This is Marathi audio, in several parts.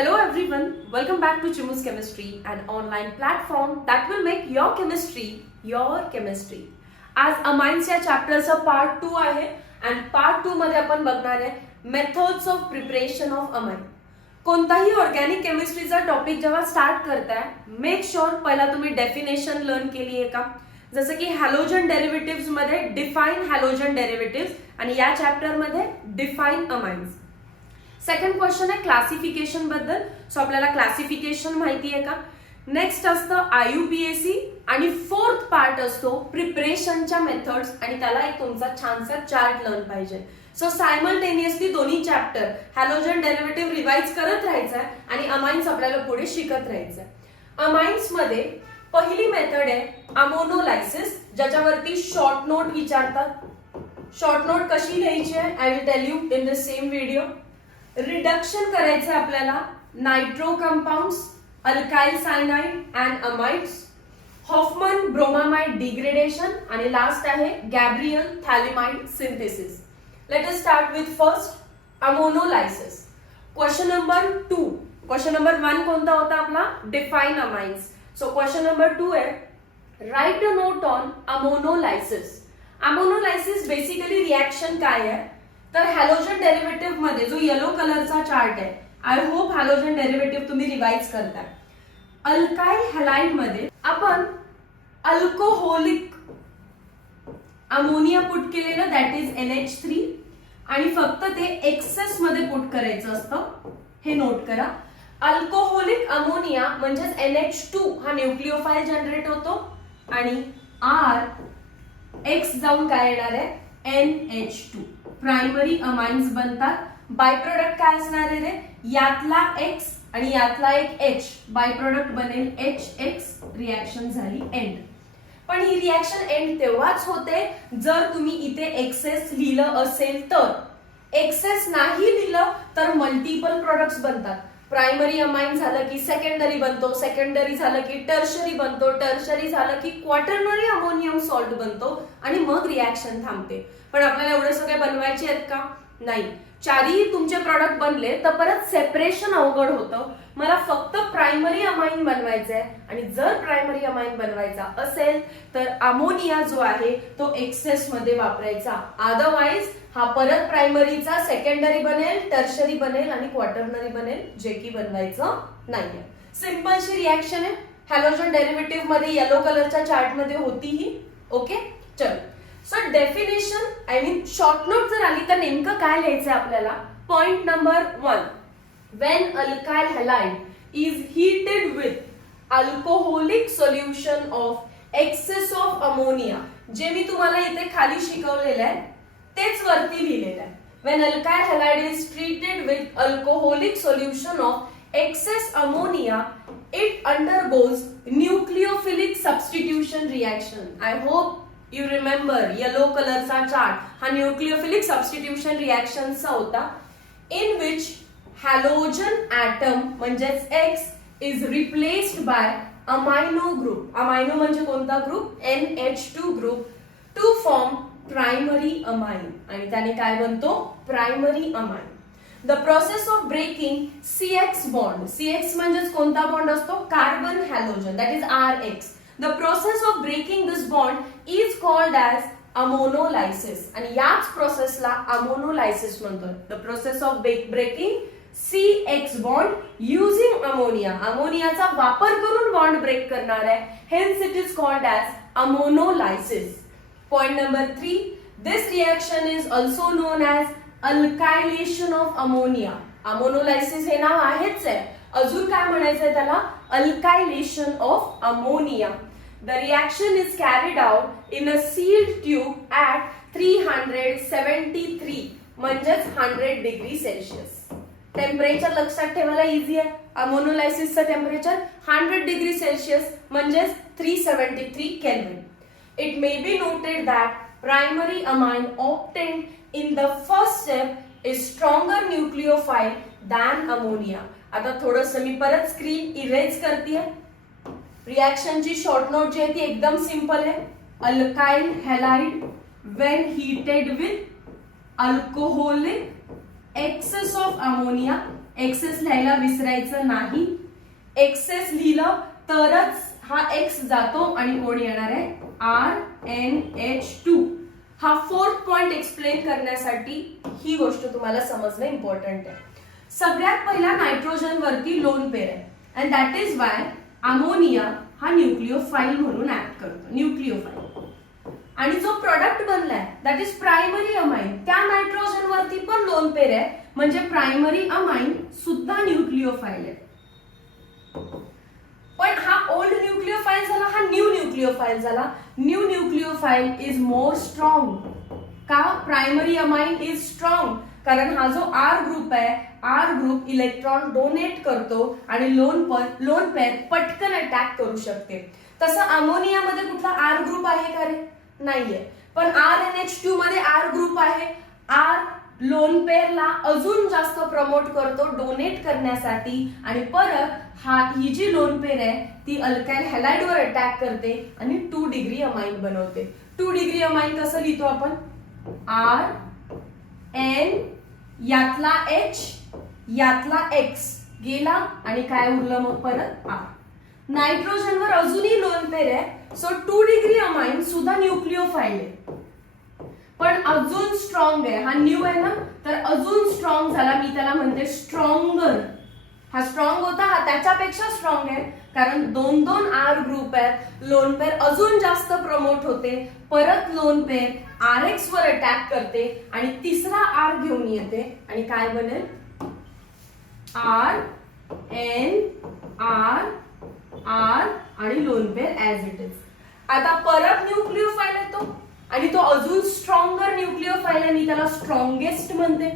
Hello everyone, welcome back to Chimu's Chemistry, an online platform that will make your chemistry your chemistry. आज अमाइन्स या चॅप्टरचा पार्ट 2 आहे आणि पार्ट 2 मध्ये आपण बघणार आहे methods of preparation of amine. कोणताही ऑर्गॅनिक केमिस्ट्रीचा टॉपिक जेव्हा स्टार्ट करताय मेक शुअर पहिला तुम्ही डेफिनेशन लर्न केली आहे का. जसं की हॅलोजन डेरिव्हेटिव्ह्ज मध्ये डिफाइन हॅलोजन डेरिव्हेटिव्ह्ज आणि या चॅप्टर मध्ये डिफाइन अमाइन्स. सेकंड क्वेश्चन आहे क्लासिफिकेशन बद्दल. सो आपल्याला क्लासिफिकेशन माहिती आहे का. नेक्स्ट असतं IUPAC आणि फोर्थ पार्ट असतो प्रिपरेशनच्या मेथड्स आणि त्याला एक तुमचा छानसा चार्ट लर्न पाहिजे. सो सायमल्टेनियसली दोन्ही चॅप्टर हॅलोजन डेरिव्हेटिव्ह रिवाइज करत राहायचं आणि अमाइन्स आपल्याला पुढे शिकत राहायचं. अमाइन्स मध्ये पहिली मेथड आहे अमोनोलायसिस, ज्याच्यावरती शॉर्ट नोट विचारतात. शॉर्ट नोट कशी लिहायची आहे I will tell you in the same video. Reduction करायचं आपल्याला nitro compounds, alkyl cyanide and amides, Hofmann bromamide degradation आणि लास्ट आहे Gabriel phthalimide synthesis. Let us start with first ammonolysis. Question number 2. Question number 1 कोणता होता आपला define amines. So question number 2 आहे write a note on ammonolysis. Ammonolysis basically reaction काय आहे तर हॅलोजन डेरिव्हेटिव्ह मध्ये जो येलो कलरचा चार्ट आहे आय होप हॅलोजन डेरिव्हेटिव्ह तुम्ही रिवाइज करताय. अल्काइल हॅलाइड मध्ये आपण अल्कोहोलिक अमोनिया पुट केलेलं दॅट इज NH3 आणि फक्त ते एक्सेस मध्ये पुट करायचं असतं. हे नोट करा. अल्कोहोलिक अमोनिया म्हणजेच NH2 हा न्यूक्लिओफाइल जनरेट होतो आणि X जाऊन काय येणार आहे NH2. प्रायमरी अमाइन्स बनतात. बाय प्रोडक्ट काय असणार आहे रे, यातला X आणि यातला एक H बाय प्रोडक्ट बनेल HX. रिएक्शन झाली एंड. पण ही रिएक्शन एंड तेव्हाच होते जर तुम्ही इथे एक्सेस लिहिलं असेल तर. एक्सेस नाही लिहिलं तर मल्टिपल प्रोडक्ट्स बनतात. प्रायमरी अमाइन झालं की सेकंडरी बनतो, सेकंडरी झालं की टर्शरी बनतो, टर्शरी झालं की क्वाटर्नरी अमोनियम सॉल्ट बनतो आणि मग रिएक्शन थांबते. पण आपल्याला एवढे सगळे बनवायचे आहेत का, नाही. चारही तुमचे प्रोडक्ट बनले तर परत सेपरेशन अवघड होतं. मला फक्त प्रायमरी अमाइन बनवायचं आहे आणि जर प्रायमरी अमाइन बनवायचा असेल तर अमोनिया जो आहे तो एक्सेस मध्ये वापरायचा. अदरवाइज हा परत प्रायमरीचा सेकंडरी बनेल, टर्शरी बनेल आणि क्वाटर्नरी बनेल, जे की बनवायचं नाहीये. सिंपलशी रिएक्शन आहे. हॅलोजन डेरिव्हेटिव्ह मध्ये येलो कलरच्या चार्ट मध्ये होती ही. ओके चल. So definition I mean short note जर आली तर नेमकं काय लिहायचं आपल्याला. Point number 1, when alkyl halide is heated with alcoholic solution of excess of ammonia. जे मी तुम्हाला इथे खाली शिकवलेलं आहे तेच वरती लिहिलेलं आहे. when alkyl halide is treated with alcoholic solution of excess ammonia it undergoes nucleophilic substitution reaction. I hope you remember yellow कलरचा चार्ट हा न्यूक्लिओफिलिक सबस्टिट्यूशन रिएक्शनचा होता in which halogen atom म्हणजेच X is replaced by amino group. amino म्हणजे कोणता group NH2 group to form primary amine आणि त्याने काय बनतो primary amine. The process of breaking CX bond. CX म्हणजेच कोणता बॉन्ड असतो carbon halogen that is RX. The process of breaking this bond is called as ammonolysis आणि याच प्रोसेसला अमोनोलायसिस म्हणतात. The process of breaking CX bond using ammonia. अमोनियाचा वापर करून बॉन्ड ब्रेक करणार आहे. Hence it is called as ammonolysis. Point number 3. This reaction is also known as alkylation of ammonia. अमोनोलायसिस हे नाव आहेच आहे. अजून काय म्हणायचंय त्याला alkylation of ammonia. The reaction is carried out in a sealed tube at 373 म्हणजेच 100 डिग्री सेल्सिअस. टेम्परेचर लक्षात ठेवायला इझी आहे. अमोनोलायसिसचं टेम्परेचर 100 डिग्री सेल्सिअस म्हणजेच 373 kelvin. It may be noted that primary amine obtained in the first step is stronger nucleophile than ammonia. आता थोडंसं मी परत स्क्रीन इरेज करतेय. रिएक्शनची शॉर्ट नोट जी आहे ती एकदम सिंपल आहे. Alkyl halide when heated with alcoholic excess of ammonia excess लिहायला विसरायचं नाही. एक्सेस लिहिलं तरच हा एक्स जातो आणि कोण येणार आहे RnH2. हा फोर्थ पॉइंट एक्सप्लेन करण्यासाठी ही गोष्ट तुम्हाला समजणं इम्पॉर्टंट आहे. सगळ्यात पहिला नायट्रोजन वरती लोन पेर आहे and that is Y ammonia हा न्यूक्लिओफाईल म्हणून ऍक्ट करतो. न्यूक्लिओफाईल आणि जो प्रोडक्ट बनलाय दॅट इज प्रायमरी अमाइन, त्या नायट्रोजन वरती पण लोन पेर आहे म्हणजे प्रायमरी अमाइन सुद्धा न्यूक्लिओफाईल आहे. पण हा ओल्ड न्यूक्लिओफाईल झाला, हा न्यू न्यूक्लिओफाईल झाला. New nucleophile is more strong. का? प्रायमरी अमाइन इज स्ट्रॉंग, कारण हा जो आर ग्रुप आहे, आर ग्रुप इलेक्ट्रॉन डोनेट करतो आणि लोन पेर पटकन अटॅक करू शकते. तसं अमोनियामध्ये कुठला आर ग्रुप आहे का रे? नाहीये. पण RnH2 मध्ये आर ग्रुप आहे. आर लोन पेअरला अजून जास्त प्रमोट करतो डोनेट करण्यासाठी आणि परत ही जी लोन पेअर आहे ती अल्काइल हॅलाइड वर अटॅक करते आणि 2 डिग्री अमाइन बनवते. 2 डिग्री अमाइन कसं लिहितो आपण? RN, यातला H, यातला X गेला आणि काय उरलं मग परत R. नायट्रोजनवर अजूनही लोन पेअर आहे, सो 2 डिग्री अमाइन सुद्धा न्यूक्लिओफाईल आहे पण अजून स्ट्रॉंग आहे. हा न्यू आहे ना, तर अजून स्ट्रॉंग झाला. मी त्याला म्हणते स्ट्रॉंगर. हा स्ट्रॉंग होता, हा त्याच्यापेक्षा स्ट्रॉंग आहे कारण 2 आर ग्रुप आहेत. लोन पेअर अजून जास्त प्रमोट होते, परत लोन पेअर RX वर अटॅक करते आणि तिसरा आर घेऊन येते आणि काय बनेल RN, R आणि lone pair as it is. आता परत न्यूक्लिओफाईल येतो आणि तो अजून स्ट्रॉंगर न्यूक्लिओफाईल आहे. मी त्याला स्ट्रॉंगेस्ट म्हणते.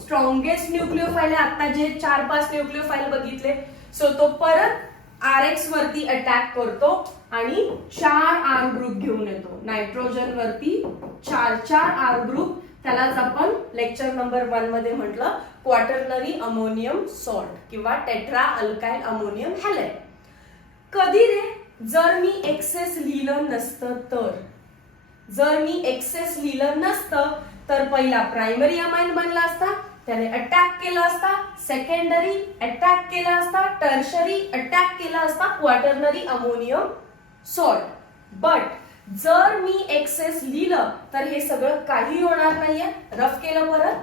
स्ट्रॉंगेस्ट न्यूक्लिओफाईल आहे. आता जे 4-5 न्यूक्लिओफाईल बघितले, सो तो परत RX वरती अटॅक करतो आणि 4 आर ग्रुप घेऊन येतो. नायट्रोजन वरती 4 आर ग्रुप, त्यालाच आपण लेक्चर नंबर 1 मध्ये म्हटलं क्वाटर्नरी अमोनियम सॉल्ट किंवा टेट्रा अल्काइल अमोनियम हॅलाइड. कधी रे? जर मी एक्सेस लिहिलं नसतं तर. जर मी एक्सेस लिहिलं नसतं तर पहिला प्रायमरी अमाइन बनला असता, त्याने अटॅक केला असता, सेकंडरी अटॅक केला असता, टर्शरी अटॅक केला असता क्वाटर्नरी अमोनियम सॉल्ट. बट जर मी एक्सेस लिहिलं तर हे सगळं काही होणार नाहीये. रफ केलं परत.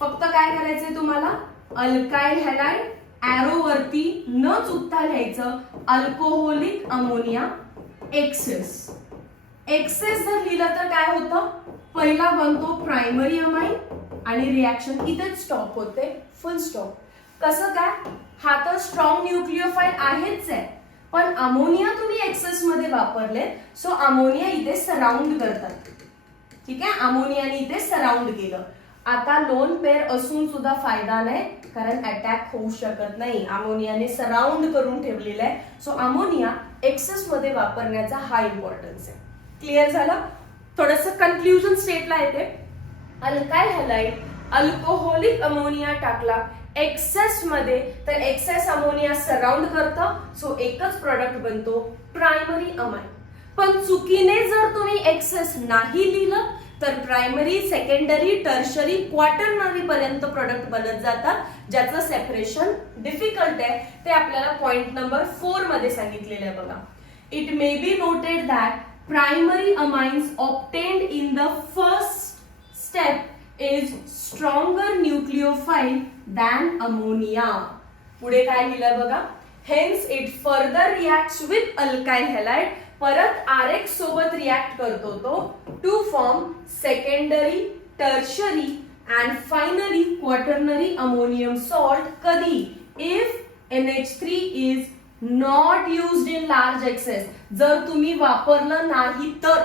फक्त काय करायचंय तुम्हाला? अल्काइल हॅलाइड एरो वरती न चुकता लिहायचं अल्कोहोलिक अमोनिया एक्सेस. एक्सेस जर लिहिलं तर काय होतं? पहिला बनतो प्रायमरी अमाइन आणि रिएक्शन इथेच स्टॉप होते, फुल स्टॉप. कसं काय? हा तर स्ट्रॉंग न्यूक्लिओफाईल आहेच आहे, पण अमोनिया तुम्ही एक्सेस मध्ये वापरले, सो अमोनिया इथे सराउंड करतात. ठीक आहे, अमोनियाने इथे सराउंड केलं. आता लोन पेअर असून सुद्धा फायदा नाही कारण अटॅक होऊ शकत नाही. अमोनियाने सराउंड करून ठेवलेलं आहे, सो अमोनिया एक्सेस मध्ये वापरण्याचा हा इम्पॉर्टन्स आहे. क्लिअर झालं? थोडस कन्क्लुजन स्टेटला येते. अल्काइल हॅलाइड अल्कोहोलिक अमोनिया टाकला एक्सेस मध्ये तर एक्सेस अमोनिया सराउंड करतं, सो एकच प्रोडक्ट बनतो प्रायमरी अमाइन. पण चुकीने जर तुम्ही एक्सेस नाही लिहिलं तर प्रायमरी, सेकंडरी, टर्शरी, क्वाटर्नरी पर्यंत प्रोडक्ट बनत जातात, ज्याचं सेपरेशन डिफिकल्ट आहे. ते आपल्याला पॉइंट नंबर 4 मध्ये सांगितलेलं आहे बघा. It may be noted that primary amines obtained in the first step is stronger nucleophile than ammonia. पुढे काय लिहिलं बघा. Hence it further reacts with alkyl halide. परत RX सोबत रिएक्ट करतो तो to form secondary, tertiary and finally quaternary ammonium salt. कधी? If NH3 is not used in large excess. जर तुम्ही वापरलं नाही तर.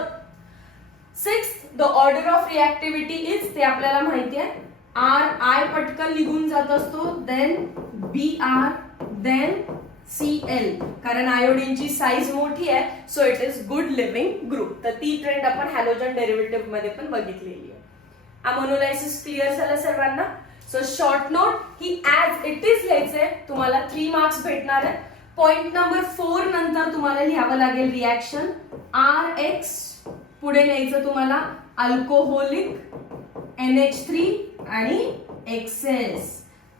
6th the order of reactivity is, ते आपल्याला माहिती आहे. RI पटकन निघून जात असतो, देन BR, देन Cl, कारण आयोडीनची साईज मोठी आहे, so it is good living group. तर ती ट्रेंड आपण हॅलोजन डेरिव्हेटिव्ह मध्ये पण बघितलेली आहे. अमोनोलायसिस क्लिअर झालं सर्वांना? So short note he as it is लिहायचंय. तुम्हाला 3 मार्क्स भेटणार आहे. पॉइंट नंबर 4 नंतर तुम्हाला लिहावं लागेल रिएक्शन RX, पुढे लिहायचं तुम्हाला अल्कोहोलिक NH3 आणि एक्सेस.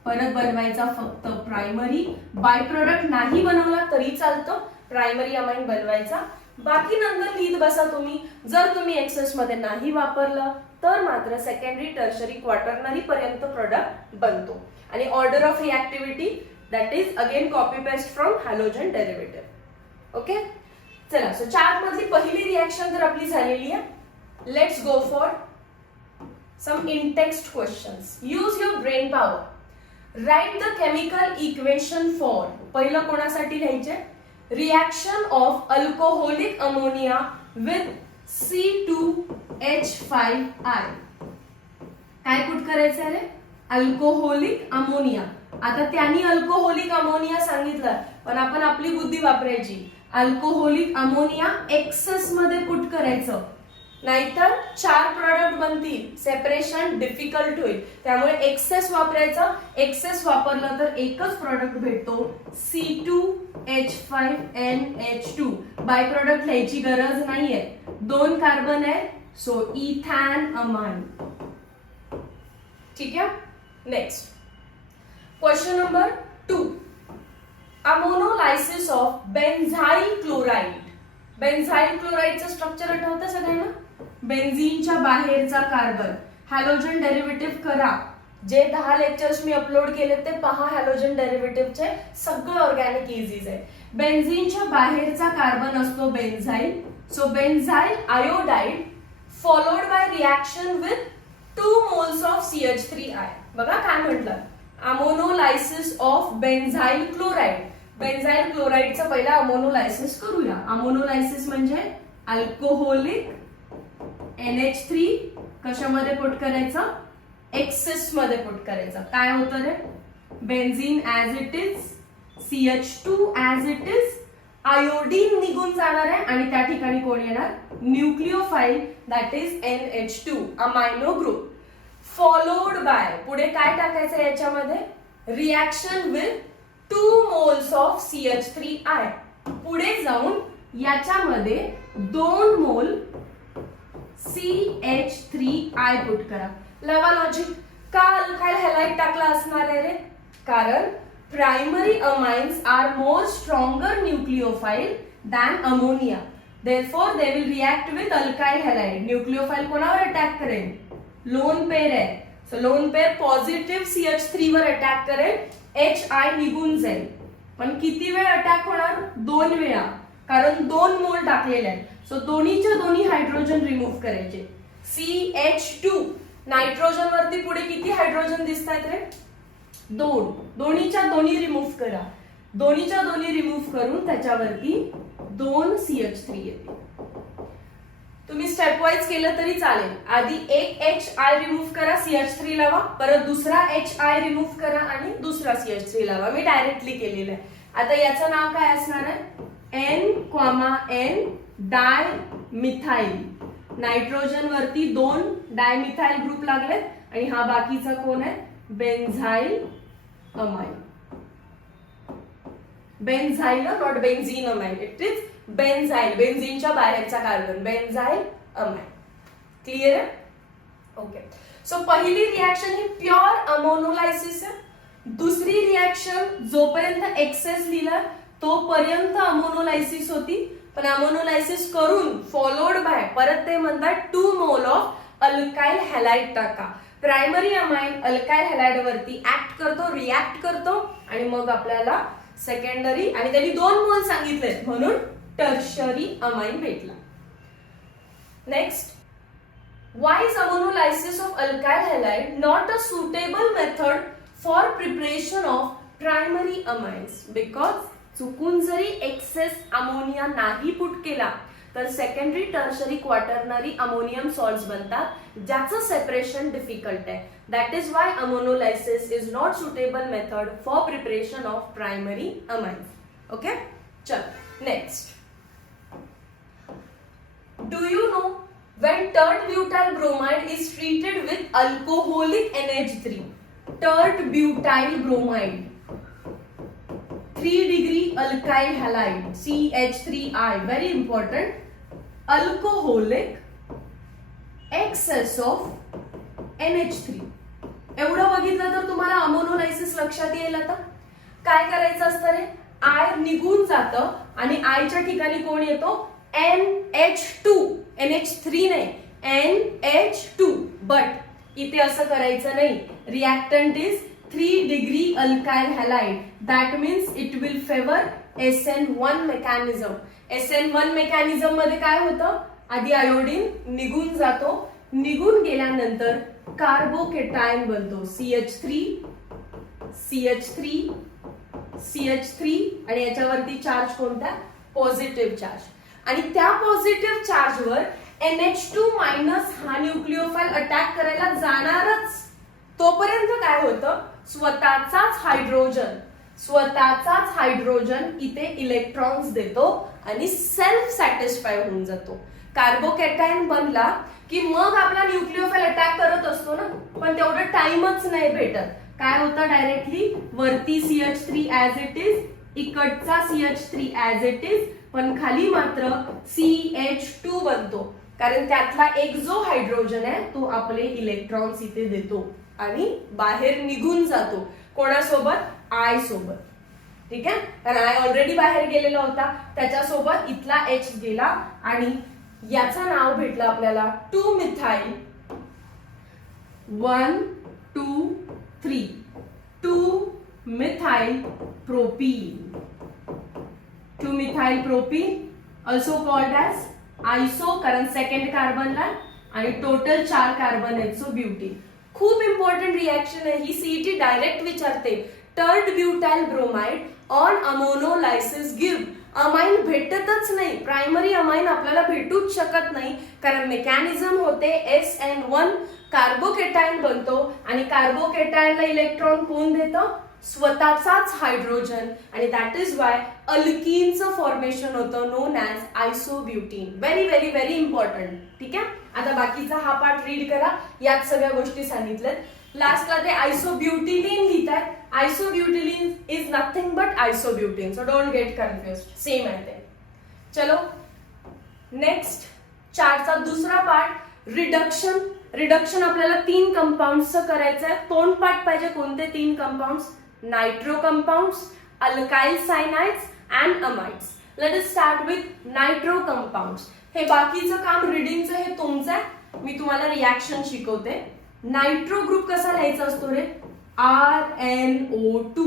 परत बनवायचा फक्त प्रायमरी, बाय प्रोडक्ट नाही बनवला तरी चालतं, प्रायमरी अमाइन बनवायचा, बाकी नंतर लिहित बसा तुम्ही. जर तुम्ही एक्सेस मध्ये नाही वापरलं तर मात्र सेकंडरी टर्शरी क्वाटर्नरी पर्यंत प्रोडक्ट बनतो. आणि order of reactivity that is again copy paste from halogen derivative. Okay, चला. सो चार्ट मधली पहिली रिएक्शन तर आपली झालेली आहे. Let's go for some in text questions. Use your brain power. Write the chemical equation for. पहिलं कोणासाठी लिहायचे? Reaction of alcoholic ammonia with C2H5I. काय पुट करायचं रे? Alcoholic ammonia. आता त्यांनी अल्कोहोलिक अमोनिया सांगितलं, पण आपण आपली बुद्धी वापरायची. अल्कोहोलिक अमोनिया एक्सेस मध्ये पुट करायचं, नाहीतर 4 प्रोडक्ट बनतील, सेपरेशन डिफिकल्ट होईल. त्यामुळे एक्सेस वापरायचं. एक्सेस वापरलं तर एकच प्रोडक्ट भेटतो, C2H5NH2. बाय प्रोडक्ट लिहायची गरज नाहीये, 2 कार्बन आहे, सो इथॅन अमाइन. ठीक आहे. Next question number 2. Ammonolysis of benzyl chloride. Benzyl क्लोराइडचं स्ट्रक्चर आठवतं सगळ्यांना? बेन्झीनच्या बाहेरचा कार्बन. हॅलोजन डेरिव्हेटिव्ह करा. जे 10 लेक्चर्स मी अपलोड केले ते पहा. हॅलोजन डेरिव्हेटिव्हचे सगळे ऑर्गॅनिक इझीज आहे. बेन्झीनच्या बाहेरचा कार्बन असतो benzyl. So benzyl iodide followed by reaction with 2 moles of CH3I. बघा काय म्हटलं? अमोनोलायसिस ऑफ बेन्झाइल क्लोराइड. बेन्झाइल क्लोराइडचा पहिला अमोनोलायसिस करूया. अमोनोलायसिस म्हणजे अल्कोहोलिक NH3 कशामध्ये पुट करायचं? एक्सेस मध्ये पुट करायचं. काय होतं रे? Benzene as it is, CH2 as it is, iodine निघून जाणार आहे आणि त्या ठिकाणी कोण येणार? Nucleophile that is NH2 amino group. Followed by, पुढे काय टाकायचं याच्यामध्ये? Reaction with 2 moles of CH3I. पुढे जाऊन याच्यामध्ये 2 मोल CH3I पुट करा. लावा लॉजिक. का अल्काइल हॅलाइड टाकला असणार आहे रे? कारण primary amines are more stronger nucleophile than ammonia. Therefore they will react with alkyl halide. Nucleophile कोणावर अटॅक करेल? लोन पेर आहे. सो लोन पेर पॉझिटिव्ह CH3 वर अटॅक करेल, HI निघून जाईल. पण किती वेळ अटॅक होणार? 2 वेळा, कारण 2 मोल टाकलेले आहेत. सो दोन्हीच्या दोन्ही हायड्रोजन रिमूव्ह करायचे. CH2 नायट्रोजन वरती पुढे किती हायड्रोजन दिसतात रे? 2. दोन्हीच्या दोन्ही रिमूव्ह करा. दोन्हीच्या दोन्ही रिमूव्ह करून त्याच्यावरती 2 CH3 येते. तुम्ही स्टेप वाईज केलं तरी चालेल. आधी एक HI रिमूव्ह करा, CH3 लावा, परत दुसरा HI रिमूव्ह करा आणि दुसरा CH3 लावा. मी डायरेक्टली केलेलं आहे. आता याचं नाव काय असणार आहे? N, डाय मिथाइल. नायट्रोजन वरती 2 डायमिथाइल ग्रुप लागलेत आणि हा बाकीचा कोण आहे? Benzyl amine. Benzyl, not benzene amine. It is benzyl. बेन्झीनच्या बाहेरचा कार्बन बेन्झाइल अमाइन. क्लिअर आहे? ओके. सो पहिली रिएक्शन ही प्युअर अमोनोलायसिस आहे. दुसरी रिएक्शन जोपर्यंत एक्सेस लिहिला तोपर्यंत अमोनोलायसिस होती, पण अमोनोलायसिस करून फॉलोड बाय परत ते म्हणतात 2 मोल ऑफ अल्काइल हॅलाइड टाका. प्रायमरी अमाइन अल्काइल हॅलाइड वरती ऍक्ट करतो, रिएक्ट करतो आणि मग आपल्याला सेकंडरी, आणि त्यांनी 2 मोल सांगितले म्हणून टर्शरी अमाइन भेटला. Next, why is ammonolysis of alkyl halide not a suitable method for preparation of primary amines? Because चुकून जरी एक्सेस अमोनिया नाही पुट केला तर secondary tertiary quaternary ammonium salts बनतात, ज्याचं सेपरेशन डिफिकल्ट आहे. That is why ammonolysis is not suitable method for preparation of primary amines. Okay, चल next. Do you know when tert butyl bromide is treated with alcoholic NH3? Tert butyl bromide, 3 degree alkyl halide, CH3I, very important. Alcoholic excess of NH3. एवढं बघितलं तर तुम्हाला अमोनोलायसिस लक्षात येईल. आता काय करायचं असतं रे, आय निघून जातं आणि आयच्या ठिकाणी कोण येतो, NH2, NH3 नाही, NH2. बट इथे असं करायचं नाही. Reactant is 3 degree alkyl halide. That means it will favor SN1 mechanism. SN1 mechanism मध्ये काय होतं, आधी आयोडीन निघून जातो, निघून गेल्यानंतर कार्बोकेटायन बनतो, CH3 CH3 CH3 आणि याच्यावरती चार्ज कोणता, पॉझिटिव्ह चार्ज. आणि त्या पॉझिटिव्ह चार्जवर NH2 मायनस हा न्यूक्लिओफाइल अटॅक करायला जाणारच. तोपर्यंत काय होतं, स्वतःचाच हायड्रोजन इथे इलेक्ट्रॉन्स देतो आणि सेल्फ सॅटिस्फाय होऊन जातो. कार्बोकॅटायन बनला की मग आपला न्यूक्लिओफाइल अटॅक करत असतो ना, पण तेवढं टाइमच नाही भेटत. काय होतं, डायरेक्टली वरती CH3 ऍज इट इज, इकडचा CH3 ऍज इट इज, पण खाली मात्र CH2 बनतो. कारण त्यातला एक जो हायड्रोजन आहे तो आपले इलेक्ट्रॉन्स इथे देतो आणि बाहेर निघून जातो. कोणासोबत, आय सोबत. ठीक आहे, कारण आय ऑलरेडी बाहेर गेलेला होता, त्याच्यासोबत इथला H गेला आणि याचं नाव भेटलं आपल्याला 2 methyl 1 2 3 2 methyl propene. 2 methyl propene also called as iso, कारण सेकंड कार्बनला आणि टोटल 4 कार्बन आहेत, सो ब्युटीन. खूप इम्पॉर्टंट रिएक्शन आहे ही. सीईटी डायरेक्ट विचारते, tert butyl bromide on ammonolysis give. Amine भेटतच नाही, प्रायमरी अमाइन आपल्याला भेटूच शकत नाही, कारण मेकॅनिझम होते SN1, कार्बोकेटायन बनतो आणि कार्बोकेटायनला इलेक्ट्रॉन कोण देतं, स्वतःचाच हायड्रोजन. आणि दॅट इज वाय अल्कीनचं फॉर्मेशन होतं known as isobutene. Very very very important. ठीक आहे, आता बाकीचा हा पार्ट रीड करा, यात सगळ्या गोष्टी सांगितल्यात. लास्टला ते आयसोब्युटिलीन लिहितात. Isobutylene is nothing but isobutene, so don't get confused, same आहे ते. चलो नेक्स्ट, चार्टचा दुसरा पार्ट, रिडक्शन. रिडक्शन आपल्याला 3 कंपाऊंड्सचं करायचं आहे. तोंडपाठ पाहिजे, कोणते 3 compounds, nitro compounds, alkyl cyanides and amides. Let us start with nitro compounds. हे बाकीचं काम रिडिंगचं हे तुमचं आहे, मी तुम्हाला रिॲक्शन शिकवते. नायट्रो ग्रुप कसा लिहायचा असतो रे, RNO2.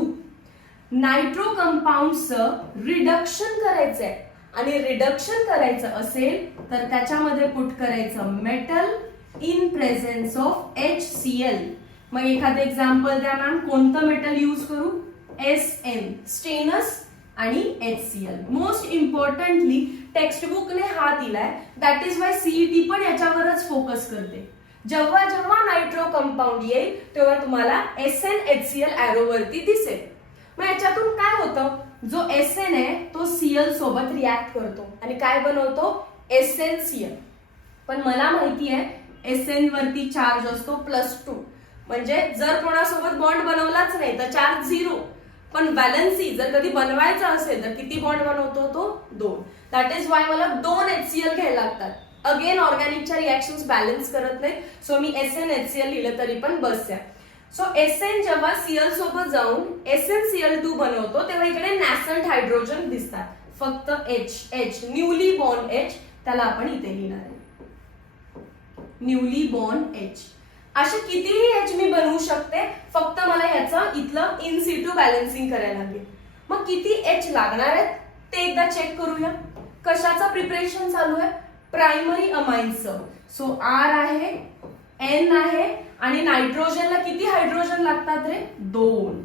नायट्रो कंपाऊंडचं रिडक्शन करायचंय आणि रिडक्शन करायचं असेल तर त्याच्यामध्ये पुट करायचं metal in presence of HCl. मग एखादं एक्झाम्पल द्या मॅम, कोणतं मेटल यूज करू, SN, स्टेनस आणि HCl. मोस्ट इम्पॉर्टंटली टेक्स्टबुकने हा दिलाय, दॅट इज वाय सीईटी पण याच्यावरच फोकस करते. जेव्हा जेव्हा नायट्रो कंपाऊंड येईल तेव्हा तुम्हाला SnHCl ॲरो वरती दिसेल. मग याच्यातून काय होतं, जो SN आहे तो Cl सोबत रिॲक्ट करतो आणि काय बनवतो, SnCl. पण मला माहिती आहे SN वरती चार्ज असतो +2, म्हणजे जर कोणासोबत बॉन्ड बनवलाच नाही तर चार्ज 0. पण व्हॅलेन्सी जर कधी बनवायचा असेल तर किती बॉन्ड बनवतो तो, 2. दॅट इज वाय मला 2 HCl घ्यायला लागतात. अगेन ऑर्गॅनिकच्या रिॲक्शन्स बॅलन्स करत नाही, सो मी SnHCl लिहिलं तरी पण बस आहे. सो SN जेव्हा Cl सोबत जाऊन SnCl2 बनवतो तेव्हा इकडे नॅसंट हायड्रोजन दिसतात, फक्त H, न्यूली बॉर्न H, त्याला आपण इथे लिहिणार आहे न्यूली बॉर्न H. असे कितीही H मी बनवू शकते, फक्त मला ह्याचं इथलं इन सिटू बॅलन्सिंग करायला लागेल. मग किती H लागणार आहेत ते एकदा चेक करूया. कशाचं प्रिपरेशन चालू आहे, प्रायमरी अमाइन्सचं. सो R आहे, N आहे आणि नायट्रोजनला किती हायड्रोजन लागतात रे, 2.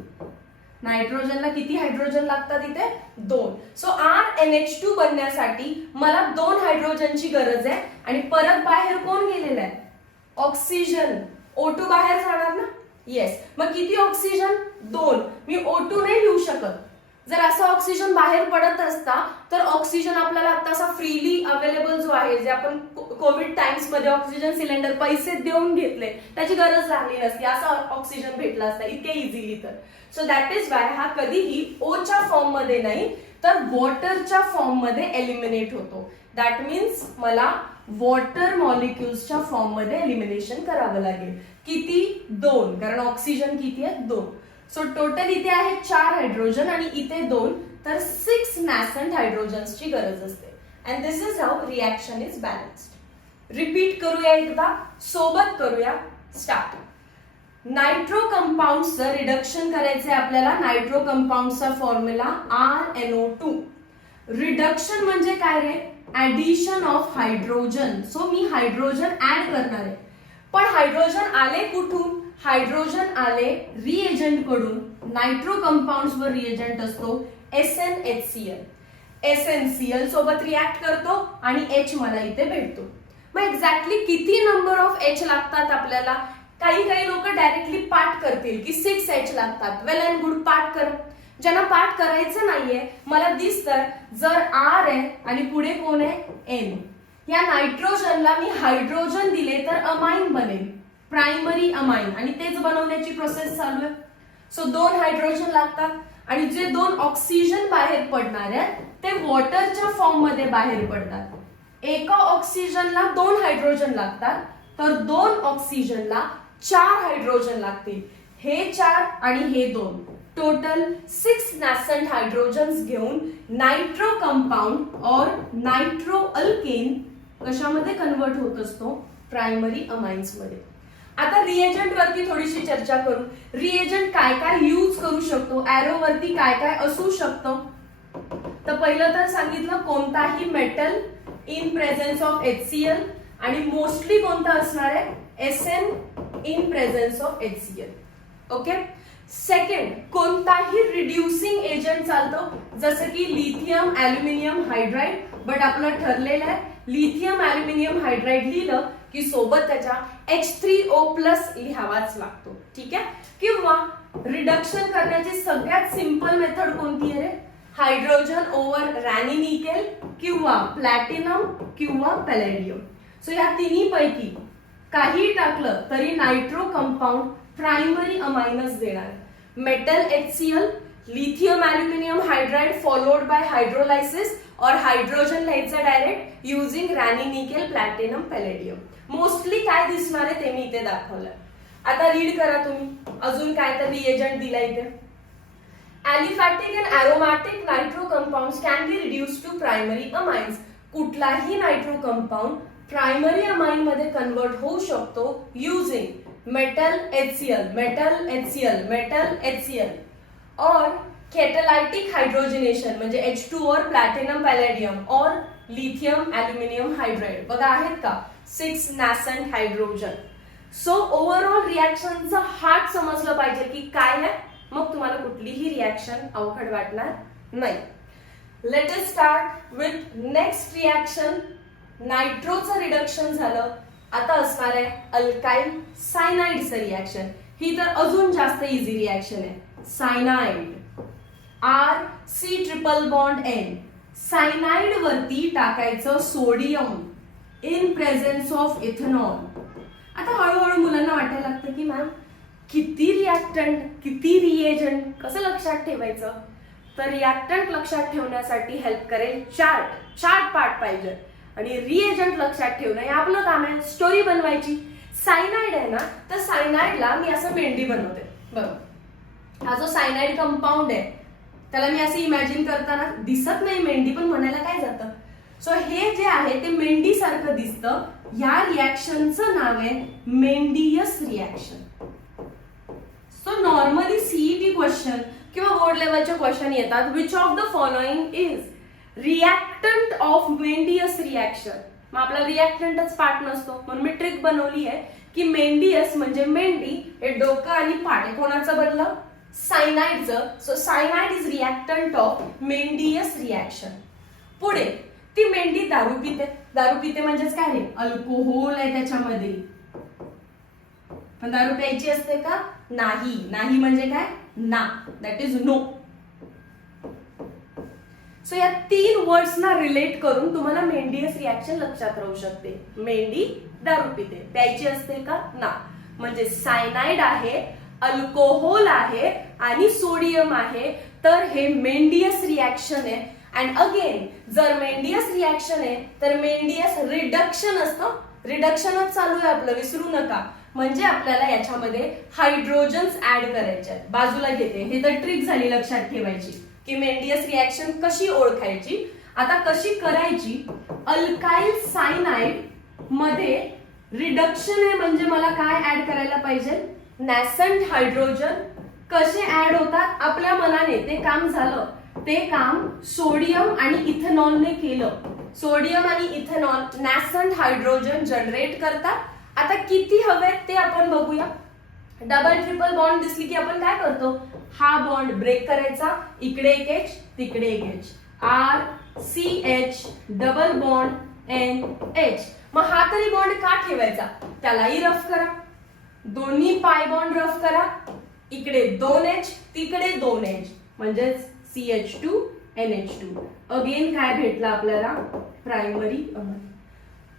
नायट्रोजनला किती हायड्रोजन लागतात इथे, 2. सो RNH2 बनण्यासाठी मला 2 हायड्रोजनची गरज आहे आणि परत बाहेर कोण गेलेलं आहे, ऑक्सिजन. O2 बाहेर जाणार ना, येस. मग किती ऑक्सिजन, 2. मी O2 नाही लिहू शकत. जर असा ऑक्सिजन बाहेर पडत असता तर ऑक्सिजन आपल्याला आता फ्रीली अवेलेबल जो आहे, जे आपण कोविड टाइम्स मध्ये ऑक्सिजन सिलेंडर पैसे देऊन घेतले, त्याची गरज लागली नसती, असा ऑक्सिजन भेटला असता इतके इझिली. तर सो दॅट इज वाय हा कधीही ओच्या फॉर्म मध्ये नाही तर वॉटरच्या फॉर्म मध्ये एलिमिनेट होतो. दॅट मीन्स मला वॉटर मॉलिक्युल्सच्या फॉर्म मध्ये एलिमिनेशन करावं लागेल. किती? 2, कारण ऑक्सिजन किती आहे? 2. सो टोटल इथे आहे 4 हायड्रोजन आणि इथे 2, तर 6 नॅसंट हायड्रोजन्सची गरज असते. And this is how reaction is balanced. Repeat करूया एकदा, सोबत करूया. स्टार्ट. नायट्रो कंपाऊंडचं रिडक्शन करायचंय आपल्याला. Nitro कंपाऊंडचा formula RnO2. रिडक्शन म्हणजे काय रे? Addition of hydrogen. सो मी हायड्रोजन ऍड करणार आहे, पण हायड्रोजन आले कुठून? हायड्रोजन आले रिएजंट कडून. नायट्रो कंपाऊंड्स वर रिएजंट असतो SnHCl. SnCl सोबत रिॲक्ट करतो आणि H मला इथे भेटतो. मग एक्झॅक्टली किती नंबर ऑफ H लागतात आपल्याला? काही लोक डायरेक्टली पाठ करतील की 6H लागतात. वेल अँड गुड, पाठ कर. ज्यांना पाठ करायचं नाहीये, मला दिसतं जर R आहे आणि पुढे कोण आहे? N. या नायट्रोजनला मी हायड्रोजन दिले तर अमाइन बनेल, प्रायमरी अमाइन, आणि तेच बनवण्याची प्रोसेस चालू आहे. सो 2 हायड्रोजन लागतात आणि जे 2 ऑक्सिजन बाहेर पडणार आहेत ते वॉटरच्या फॉर्म मध्ये बाहेर पडतात. एका ऑक्सिजनला 2 हायड्रोजन लागतात, तर 2 ऑक्सिजनला 4 हायड्रोजन लागतील. हे 4 आणि हे 2, टोटल 6 नॅसंट हायड्रोजन्स घेऊन नायट्रो कंपाऊंड और नायट्रो अल्केन कशामध्ये कन्वर्ट होत असतो? प्रायमरी अमाइन्स मध्ये. आता रिएजंट वरती थोडीशी चर्चा करू. रिएजंट काय काय यूज करू शकतो, एरो वरती काय काय असू शकतं. तर पहिलं तर सांगितलं कोणताही metal in presence of HCl, आणि मोस्टली कोणतं असणार आहे? Sn in presence of HCl. Okay. Second, कोणताही रिड्युसिंग एजंट चालतो, जसं की लिथियम ॲल्युमिनियम हायड्राइड. बट आपलं ठरलेलं आहे लिथियम ॲल्युमिनियम हायड्राइड लिहिलं की सोबत त्याच्या H3O+ लिहावाच लागतो. ठीक आहे. किंवा रिडक्शन करण्याची सगळ्यात सिंपल मेथड कोणती आहे रे? हायड्रोजन ओव्हर रॅनी निकेल किंवा प्लॅटिनम किंवा पॅलेडियम. सो या तिन्ही पैकी काही टाकलं तरी नायट्रो कंपाऊंड प्रायमरी अमाइनस देणार. Metal HCl, lithium aluminium hydride followed by hydrolysis, और हायड्रोजन लिहायचं direct using Raney nickel, platinum, palladium. Mostly काय दिसणार आहे ते मी इथे दाखवलं. आता रीड करा तुम्ही. अजून काय तर रिएजंट दिला इथे. Aliphatic and aromatic nitro compounds can be reduced to primary amines. कुठलाही नायट्रो कंपाऊंड प्रायमरी अमाइन मध्ये कन्वर्ट होऊ शकतो using metal HCl, metal HCl, metal HCl, और कॅटालायटिक हायड्रोजनेशन म्हणजे H2 और प्लॅटिनम पॅलेडियम और लिथियम ॲल्युमिनियम हायड्राइड. बघा आहेत का 6 नॅसंट हायड्रोजन. सो ओव्हरऑल रिॲक्शनचा हार्ट समजलं पाहिजे की काय आहे, मग तुम्हाला कुठलीही रिॲक्शन अवघड वाटणार नाही. Let us start with next reaction. नायट्रोचं रिडक्शन झालं. आता असणार आहे अल्काइल सायनाइडचं रिॲक्शन. ही तर अजून जास्त इझी रिॲक्शन आहे. Cyanide R⁻N. सायनाइड वरती टाकायचं sodium in presence of ethanol. आता हळूहळू मुलांना वाटायला लागतं की मॅम किती रिॲक्टंट, किती रिएजंट, कसं लक्षात ठेवायचं? तर रिॲक्टंट लक्षात ठेवण्यासाठी हेल्प करेल चार्ट पार्ट पाहिजे, आणि रिएजंट लक्षात ठेवणं हे आपलं काम आहे. स्टोरी बनवायची. सायनाइड आहे ना, तर सायनाइडला मी असं मेंढी बनवते. बरोबर. हा जो सायनाइड कंपाऊंड आहे त्याला मी असं इमॅजिन करताना दिसत नाही मेंढी, पण म्हणायला काय जातं. सो हे जे आहे ते मेंढी सारखं दिसतं. या रिॲक्शनचं नाव आहे Mendius reaction. So normally CET question किंवा बोर्ड लेवलचे क्वेश्चन येतात, which of the following is reactant of Mendius reaction. मग आपला रिॲक्टंटच पार्ट नसतो, म्हणून मी ट्रिक बनवली आहे की मेंडियस म्हणजे मेंढी, हे डोकं आणि पाठ हे कोणाचं बनलं? सायनाइडचं. So cyanide is reactant of Mendius reaction. पुढे ती मेंढी दारू पिते. दारू पिते म्हणजेच काय आहे? अल्कोहोल आहे त्याच्यामध्ये. पण दारू प्यायची असते का? नाही. नाही म्हणजे काय? ना. That is no. सो या 3 वर्ड्सना रिलेट करून तुम्हाला मेंडियस रिॲक्शन लक्षात राहू शकते. मेंढी दारू पिते, प्यायची असते का? ना. म्हणजे सायनाइड आहे, अल्कोहोल आहे आणि सोडियम आहे, तर हे मेंडियस रिॲक्शन आहे. अँड अगेन जर मेंडियस रिॲक्शन आहे तर मेंडियस रिडक्शन असतं, रिडक्शनच चालू आहे आपलं, विसरू नका. म्हणजे आपल्याला याच्यामध्ये हायड्रोजन्स ऍड करायचे आहेत. बाजूला घेते, हे तर ट्रिक झाली लक्षात ठेवायची की मेंडियस रिॲक्शन कशी ओळखायची. आता कशी करायची, अल्काइल सायनाइड मध्ये रिडक्शन आहे म्हणजे मला काय ऍड करायला पाहिजे, नॅसंट हायड्रोजन. कसे ऍड होतात आपल्या मनाने, ते काम झालं. ते काम सोडियम आणि इथेनॉलने केलं. सोडियम आणि इथेनॉल नॅसंट हायड्रोजन जनरेट करतात. आता किती हवेत ते आपण बघूया. डबल ट्रिपल बॉन्ड दिसली की आपण काय करतो, हा बॉन्ड ब्रेक करायचा, इकडे एक एच तिकडे एक H, R C H double bond N H. मग हा तरी बॉन्ड का ठेवायचा, त्यालाही रफ करा, दोन्ही पाय बॉन्ड रफ करा, इकडे 2H तिकडे 2H म्हणजेच CH2 NH2. अगेन काय भेटलं आपल्याला, प्रायमरी अमाइन.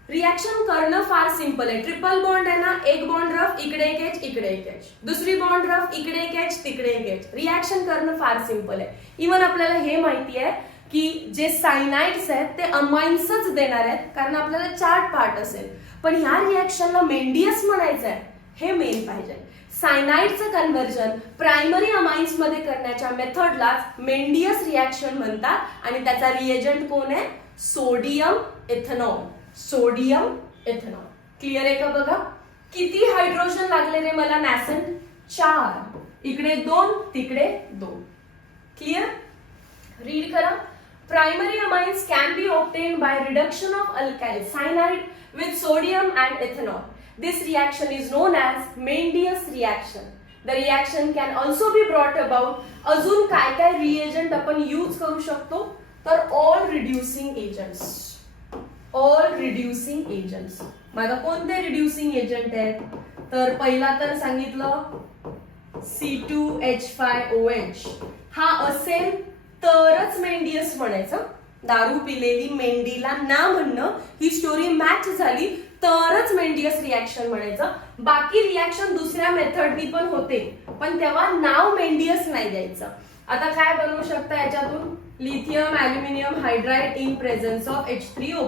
रिॲक्शन करणं फार सिंपल आहे. ट्रिपल बॉन्ड आहे ना, एक बॉन्ड रफ, इकडे एक एच इकडे एक एच, दुसरी बॉन्ड रफ, इकडे एक एच तिकडे एक एच. रिॲक्शन करणं फार सिंपल आहे. इव्हन आपल्याला हे माहिती आहे की जे सायनाइड्स आहेत ते अमाइन्सच देणार आहेत, कारण आपल्याला चार्ट पार्ट असेल. पण ह्या रिॲक्शनला मेंडियस म्हणायचं आहे, हे मेन पाहिजे. सायनाइडचं कन्व्हर्जन प्रायमरी अमाइन्स मध्ये करण्याच्या मेथडलाच मेंडियस रिॲक्शन म्हणतात. आणि त्याचा रिएजंट कोण आहे, sodium ethanol. Sodium ethanol. Clear आहे का बघा. किती हायड्रोजन लागले रे मला नॅसंट, 4, इकडे 2 तिकडे 2. क्लिअर. रीड करा. Primary amines can be obtained by reduction of alkyl cyanide with sodium and ethanol. This reaction is known as Mendius reaction. The reaction can also be brought about. अजून काय काय रिएजंट आपण यूज करू शकतो, तर all reducing agents. All reducing agents. माझा कोणते रिड्युसिंग एजंट आहेत, तर पहिला तर सांगितलं C2H5OH. हा असेल तरच मेंडियस म्हणायचं. दारू पिलेली मेंढीला ना म्हणणं, ही स्टोरी मॅच झाली तरच मेंडियस रिॲक्शन म्हणायचं. बाकी रिॲक्शन दुसऱ्या मेथडनी पण होते, पण तेव्हा नाव मेंडियस नाही द्यायचं. आता काय बनवू शकता याच्यातून, lithium aluminium hydride in presence of H3O+.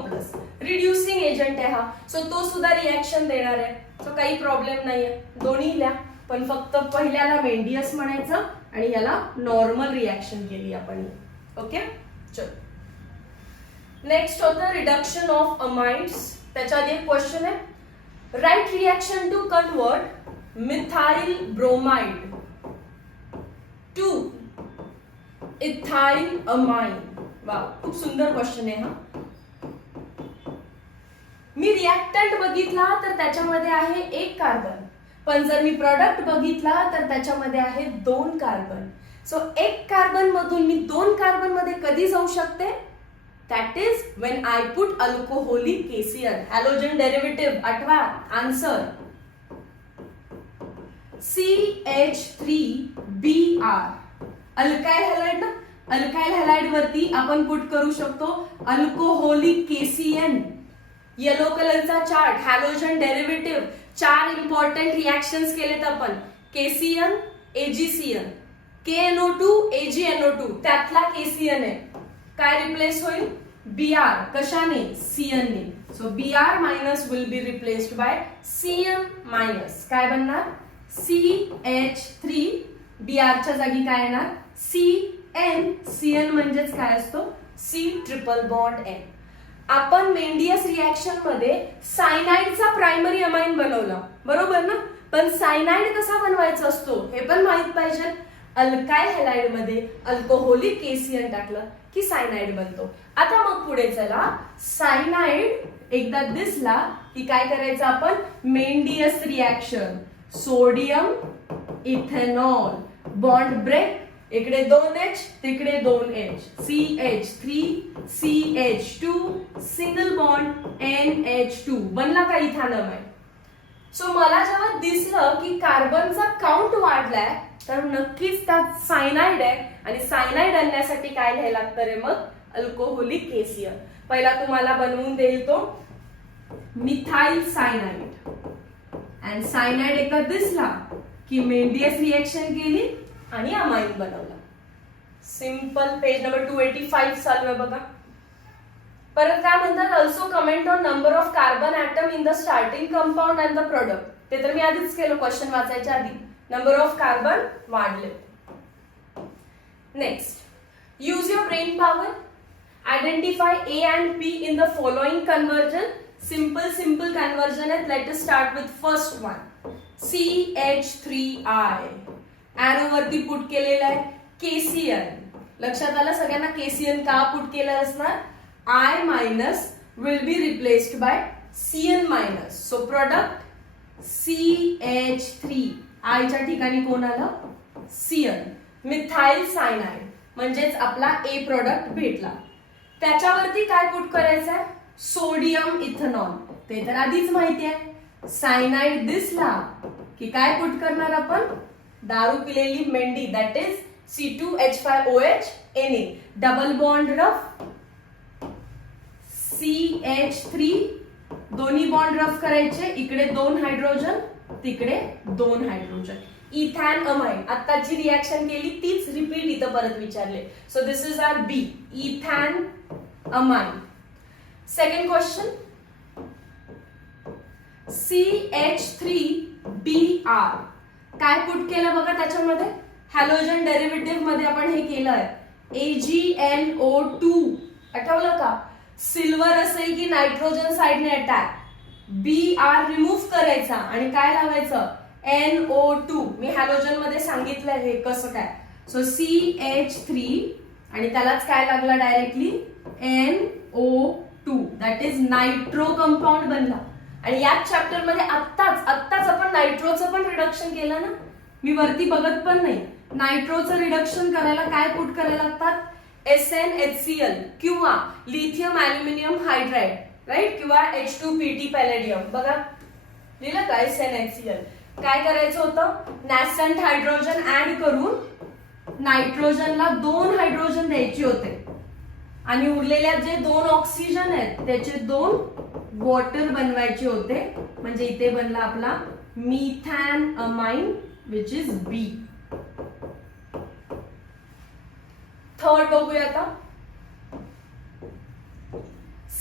Reducing agent आहे हा, सो तो सुद्धा रिॲक्शन देणार आहे. सो काही प्रॉब्लेम नाहीये, दोन्ही लिहा, पण फक्त पहिल्याला मेंडियस म्हणायचं आणि याला नॉर्मल रिॲक्शन केली आपण. ओके, चल. नेक्स्ट होतं रिडक्शन ऑफ अमाइड्स. त्याच्या आधी एक क्वेश्चन आहे, write reaction to convert methyl bromide to ethyl amine. Wow, खूप सुंदर क्वेश्चन आहे हा. मी रिॲक्टंट बघितला तर त्याच्यामध्ये आहे 1 कार्बन, पण जर मी प्रोडक्ट बघितला तर त्याच्यामध्ये आहे 2 कार्बन. सो 1 कार्बन मधून मी 2 कार्बन मध्ये कधी जाऊ शकते, that is when I put alcoholic KCl. halogen derivative आठवा, आन्सर CH3Br. अल्काइल हॅलाइड ना, अल्काइल हॅलाइड वरती आपण पुट करू शकतो अल्कोहोलिक KCN. येलो कलरचा chart, halogen derivative, 4 important reactions केलेत आपण. KCN AgCN, KNO2 AgNO2, त्यातला KCN आहे. काय रिप्लेस होईल, Br. कशाने, Cn ने. So Br minus will be replaced by Cn minus. काय बनणार, CH3. Br च्या जागी काय येणार, Cn. Cn म्हणजेच काय असतो, C ट्रिपल बॉन्ड N. आपण मेंडियस रिॲक्शन मध्ये सायनाइडचा प्रायमरी अमाइन बनवला, बरोबर ना. पण सायनाइड कसा बनवायचा असतो हे पण माहित पाहिजे. अल्काइल हॅलाइड मध्ये अल्कोहोलिक KCN टाकलं की सायनाइड बनतो. आता मग पुढे चला, सायनाइड एकदा दिसला की काय करायचं आपण, Mendius reaction, sodium ethanol, bond break, इकडे 2H तिकडे 2H, CH3 CH2 single bond NH2 बनला का इथेनॉल. सो मला जेव्हा दिसलं की कार्बनचा काउंट वाढलाय तर नक्कीच त्यात सायनाइड आहे, आणि सायनाइड आणण्यासाठी काय लिहायला लागतं रे मग, अल्कोहोलिक KCl. पहिला तुम्हाला बनवून देईल तो मिथाइल सायनाइड. आणि सायनाइड एकदा दिसला की मेंडियस रिॲक्शन केली आणि अमाइन बनवला. सिंपल. पेज नंबर 285 चालू आहे बघा. परत काय म्हणतात, also comment on number of carbon atom in the starting compound and the product. ते तर मी आधीच केलं क्वेश्चन वाचायच्या आधी. नंबर ऑफ कार्बन वाढले. Next, use your brain power. Identify A and P in the following conversion. Simple conversion आहे. Let us start with first one. CH3I arrow वरती पुट केलेला आहे. KCl. लक्षात आलं सगळ्यांना केसीएन का पुट केलं असणार. I minus will be replaced by Cn minus. So product CH3. I च्या ठिकाणी कोण आलं, Cn. मिथाइल सायनाइड म्हणजेच आपला A प्रोडक्ट भेटला. त्याच्यावरती काय पुट करायचं आहे, सोडियम इथेनॉल. ते तर आधीच माहिती आहे. सायनाइड दिसला की काय पुट करणार आपण, दारू पिलेली मेंढी, that is C2H5OH Na. Double bond rough CH3. दोन्ही बॉन्ड रफ करायचे. इकडे 2 हायड्रोजन, तिकडे 2 हायड्रोजन. Ethanamine. आताची रिएक्शन केली तीच रिपीट इथं परत विचारले. So this is our B, ethanamine. Second question, CH3Br. काय पुट केलं बघा त्याच्यामध्ये, हॅलोजन डेरिव्हेटिव्ह मध्ये आपण हे केलंय. AgNO2. आठवलं का, सिल्वर असेल की नायट्रोजन साइडने अटॅक. Br रिमूव्ह करायचा आणि काय लावायचं, NO2. मी हॅलोजन मध्ये सांगितलंय हे कसं काय. सो CH3 आणि त्यालाच काय लागला directly, NO2. That is nitro compound बनला. आणि याच चॅप्टर मध्ये आत्ताच आपण नायट्रोचं पण रिडक्शन केलं ना. मी वरती बघत पण नाही. नायट्रोचं रिडक्शन करायला काय पुट करायला लागतात, SnHCl किंवा लिथियम अॅल्युमिनियम हायड्राइड, राईट, किंवा H2PT पॅलेडियम. बघा लिहिलं का, SnHCl. काय करायचं होतं, नॅसंट हायड्रोजन ऍड करून नायट्रोजनला 2 हायड्रोजन द्यायचे होते आणि उरलेल्या जे 2 ऑक्सिजन आहेत त्याचे 2 वॉटर बनवायचे होते. म्हणजे इथे बनला आपला methanamine which is B. Third बघूया आता.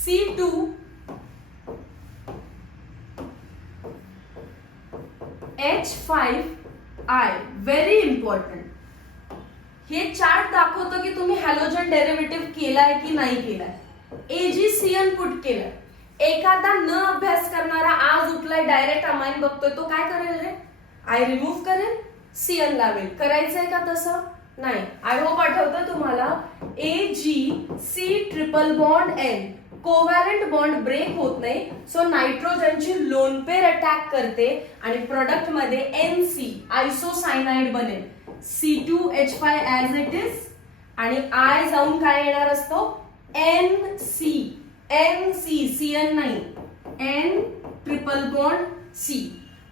C2H5I. Very important. हे चार्ट दाखवतो की तुम्ही हॅलोजन डेरिव्हेटिव्ह केलाय की नाही केलाय. AgCN पुट केलं. एखादा न अभ्यास करणारा आज उठलाय डायरेक्ट अमाइन बघतोय, तो काय करेल रे, आय रिमूव्ह करेल, CN लावेल. करायचंय का तसं, नाही. आय होप आठवतं तुम्हाला. AgC triple bond N. Covalent bond break होत नाही. सो नायट्रोजनची लोन पेर अटॅक करते आणि प्रोडक्ट मध्ये NC आयसोसायनाइड बनेल. C2H5 ऍज इट इज आणि I जाऊन काय येणार असतो, NC. CN नाही, N ट्रिपल बॉन्ड C.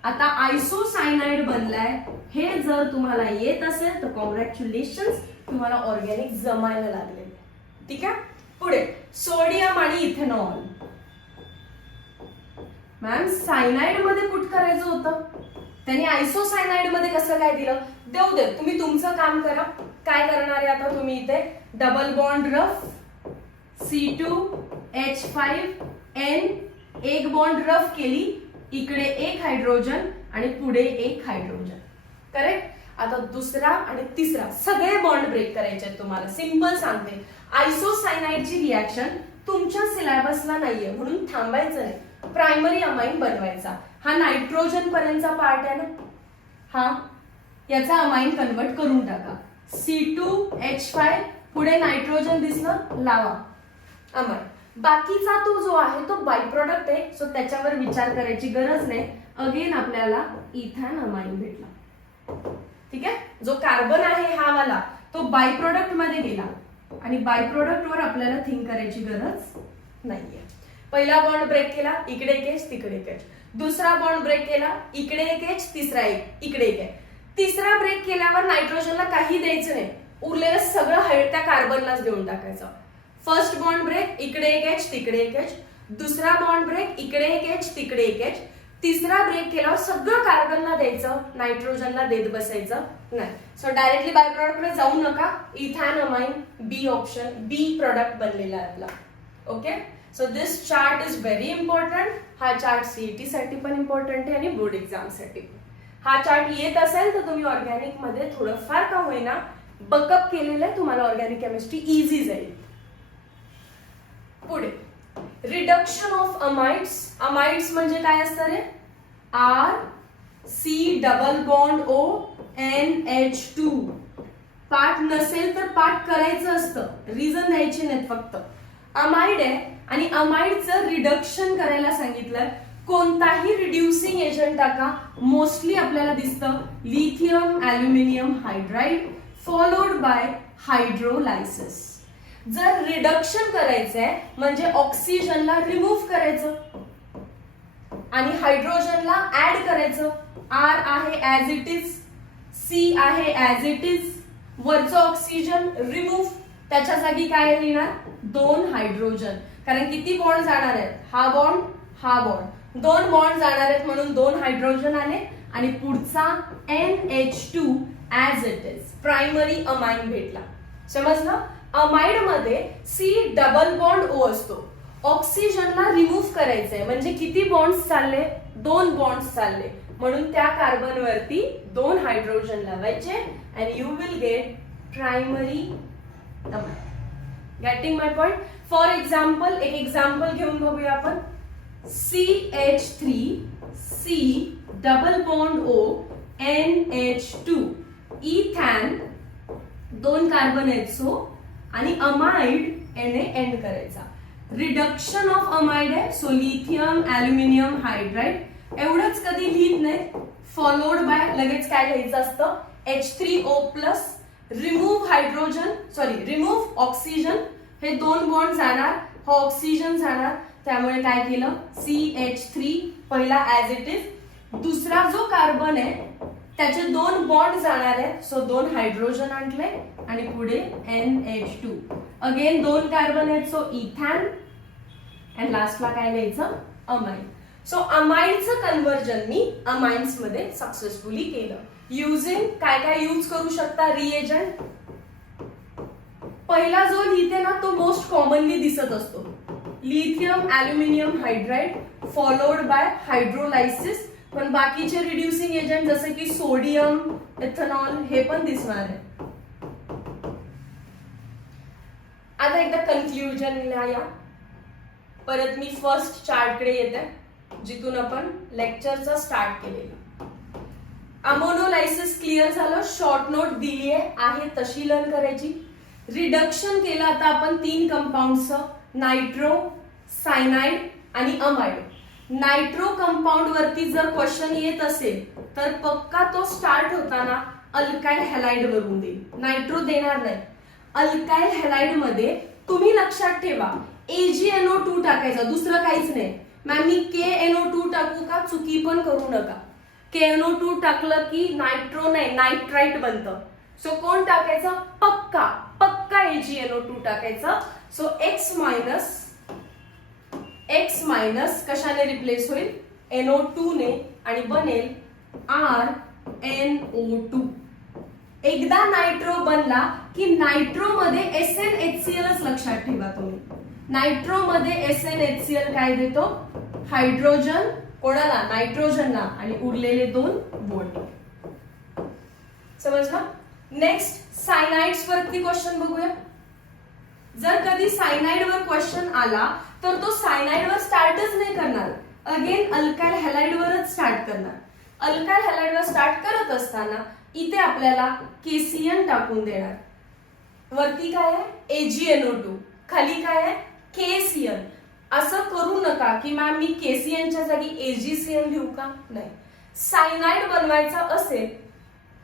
आता आयसोसायनाइड बनलाय. हे जर तुम्हाला येत असेल तर कॉंग्रॅच्युलेशन, तुम्हाला ऑर्गॅनिक जमायला लागले. ठीक आहे. पुढे सोडियम आणि इथेनॉल. मॅम सायनाइड मध्ये पुट करायचं होतं, त्यांनी आयसोसायनाइड मध्ये कसं काय दिलं, देऊ दे, तुम्ही तुमचं काम करा. काय करणार आहे आता तुम्ही इथे, डबल बॉन्ड रफ C2H5N. एक बॉन्ड रफ केली, इकडे 1 हायड्रोजन आणि पुढे 1 हायड्रोजन. करेक्ट. आता दुसरा आणि तिसरा सगळे बॉन्ड ब्रेक करायचे तुम्हाला. सिंपल सांगते, आयसोसायनाइडची रिएक्शन तुमच्या सिलेबसला नाहीये म्हणून थांबायचं नाही. प्रायमरी अमाइन बनवायचा. हा नायट्रोजन पर्यंतचा पार्ट आहे ना, हा याचा अमाइन कन्वर्ट करून टाका. C2H5 पुढे नायट्रोजन दिसलं, लावा अमाइन. बाकीचा तो जो आहे तो बाय प्रोडक्ट आहे. सो त्याच्यावर विचार करायची गरज नाही. अगेन आपल्याला इथॅन अमाइन भेटला. ठीक आहे. जो कार्बन आहे हा वाला तो बाय प्रोडक्ट मध्ये गेला आणि बाय प्रोडक्ट वर आपल्याला थिंक करायची गरज नाहीये. पहिला बॉन्ड ब्रेक केला, इकडे एक एच तिकडे एक एच. दुसरा बॉन्ड ब्रेक केला, इकडे एक एच तिसरा एक इकडे एक आहे. तिसरा ब्रेक केल्यावर नायट्रोजनला काही द्यायचं नाही, उरलेलं सगळं त्या कार्बनलाच देऊन टाकायचं. फर्स्ट बॉन्ड ब्रेक, इकडे एक एच तिकडे एक एच. दुसरा बॉन्ड ब्रेक, इकडे एक एच तिकडे एक एच. तिसरा ब्रेक केल्यावर सगळं कार्बनला द्यायचं, नायट्रोजनला देत बसायचं नाही. सो डायरेक्टली बाय प्रोडक्टकडे जाऊ नका. इथॅनअमाइन बी ऑप्शन, बी प्रोडक्ट बनलेला आहे आपला. Okay, so this chart is very important. हा चार्ट सीईटी साठी पण इम्पॉर्टंट आहे आणि बोर्ड एक्झाम साठी. हा चार्ट येत असेल तर तुम्ही ऑर्गॅनिक मध्ये थोडंफार का होईना बकअप केलेलं आहे, तुम्हाला ऑर्गॅनिक केमिस्ट्री इझी जाईल. पुढे रिडक्शन ऑफ अमाइड्स. अमाइड्स म्हणजे काय असतं रे? R C double bond O NH2. पाठ नसेल तर पाठ करायचं असतं, रिझन द्यायचे नाहीत फक्त. अमाइड आहे आणि अमाइडचं रिडक्शन करायला सांगितलं. कोणताही रिड्युसिंग एजंट टाका, मोस्टली आपल्याला दिसतं lithium aluminium hydride followed by hydrolysis. जर रिडक्शन करायचंय म्हणजे ऑक्सिजनला रिमूव्ह करायचं आणि हायड्रोजनला ऍड करायचं. आर आहे ऍज इट इज, सी आहे ऍज इट इज, वरचं ऑक्सिजन रिमूव्ह, त्याच्या जागी काय लिहिणार? 2 हायड्रोजन. कारण किती बॉन्ड जाणार आहेत? हा बॉन्ड, हा बॉन्ड, 2 बॉन्ड जाणार आहेत म्हणून 2 हायड्रोजन आले आणि पुढचा NH2 as it is primary amine भेटला. समजलं? अमाइड मध्ये सी डबल बॉन्ड ओ असतो. ऑक्सिजनला रिमूव्ह करायचंय म्हणजे किती बॉन्ड्स चालले? 2 बॉन्ड्स चालले म्हणून त्या कार्बन वरती 2 हायड्रोजन लावायचे and you will get primary amine. Getting my point? For example, एक एक्झाम्पल घेऊन बघूया आपण. CH3 C double bond O NH2 इथॅन, 2 carbon आहेत सो, आणि अमाइड एने एंड करायचा. रिडक्शन ऑफ अमाइड आहे सो लिथियम ॲल्युमिनियम हायड्राइड. एवढंच कधी लिहित नाही. फॉलोड बाय लगेच काय लिहायचं असतं? H3O+, remove hydrogen, sorry remove oxygen. हे 2 बॉन्ड जाणार, हा ऑक्सिजन जाणार, त्यामुळे काय केलं? CH3 पहिला ऍज इट इज. दुसरा जो कार्बन आहे त्याचे 2 बॉन्ड जाणार आहेत सो 2 हायड्रोजन आणले आणि पुढे NH2. अगेन 2 कार्बन आहेत सो इथॅन अँड लास्टला काय लिहायचं? अमाइन. सो अमाइडचं कन्व्हर्जन मी अमाइन्स मध्ये सक्सेसफुली केलं. युजिंग काय काय यूज करू शकता रिएजंट? पहिला जो लिहिते ना तो मोस्ट कॉमनली दिसत असतो, lithium aluminium hydride followed by hydrolysis. पण बाकीचे रिड्युसिंग एजंट जसे की सोडियम, इथेनॉल हे पण दिसणार आहे. आता एकदा कन्क्लुजनला या. परत मी फर्स्ट चार्ट कडे येते जिथून आपण लेक्चरचा स्टार्ट केलेला. अमोनोलायसिस क्लिअर झालं, शॉर्ट नोट दिली आहे तशी लर्न करायची. रिडक्शन केलं आता आपण 3 कंपाऊंडचं, नायट्रो, सायनाइड आणि अमाइड. नायट्रो कंपाऊंड वरती जर क्वेश्चन येत असेल तर पक्का तो स्टार्ट होताना अल्काइल हॅलाइड वरून देईल, नायट्रो देणार नाही. अल्काइल हॅलाइड मध्ये तुम्ही लक्षात ठेवा AgNO2 टाकायचा, दुसरं काहीच नाही. मॅम मी KNO2 टाकू का? चुकी पण करू नका. KNO2 टाकलं की नायट्रो नाही नायट्राइट बनतं. सो कोण टाकायचं? पक्का पक्का AgNO2 टाकायचं. सो X मायनस कशाने रिप्लेस होईल? NO2 ने आणि बनेल RNO2. एकदा नायट्रो बनला की नायट्रो मध्ये SnHCl लक्षात ठेवा तुम्ही. नायट्रो मध्ये SnHCl काय देतो? हायड्रोजन. कोणाला? नायट्रोजनला. आणि उरलेले 2 बॉन्ड. समजलं? नेक्स्ट सायनाइड्स वरती क्वेश्चन बघूया. जर कधी सायनाइड वर क्वेश्चन आला तर तो सायनाइड वर स्टार्टच नाही करणार, अगेन अल्काइल हॅलाइड वरच स्टार्ट करणार. अल्काइल हॅलाइड वर स्टार्ट करत असताना इथे आपल्याला KCN टाकून देणार. वरती काय आहे? AgNO2, खाली काय आहे? KCN. असं करू नका की मॅम मी KCNच्या जागी AgCN लिहू का? नाही. सायनाइड बनवायचा असेल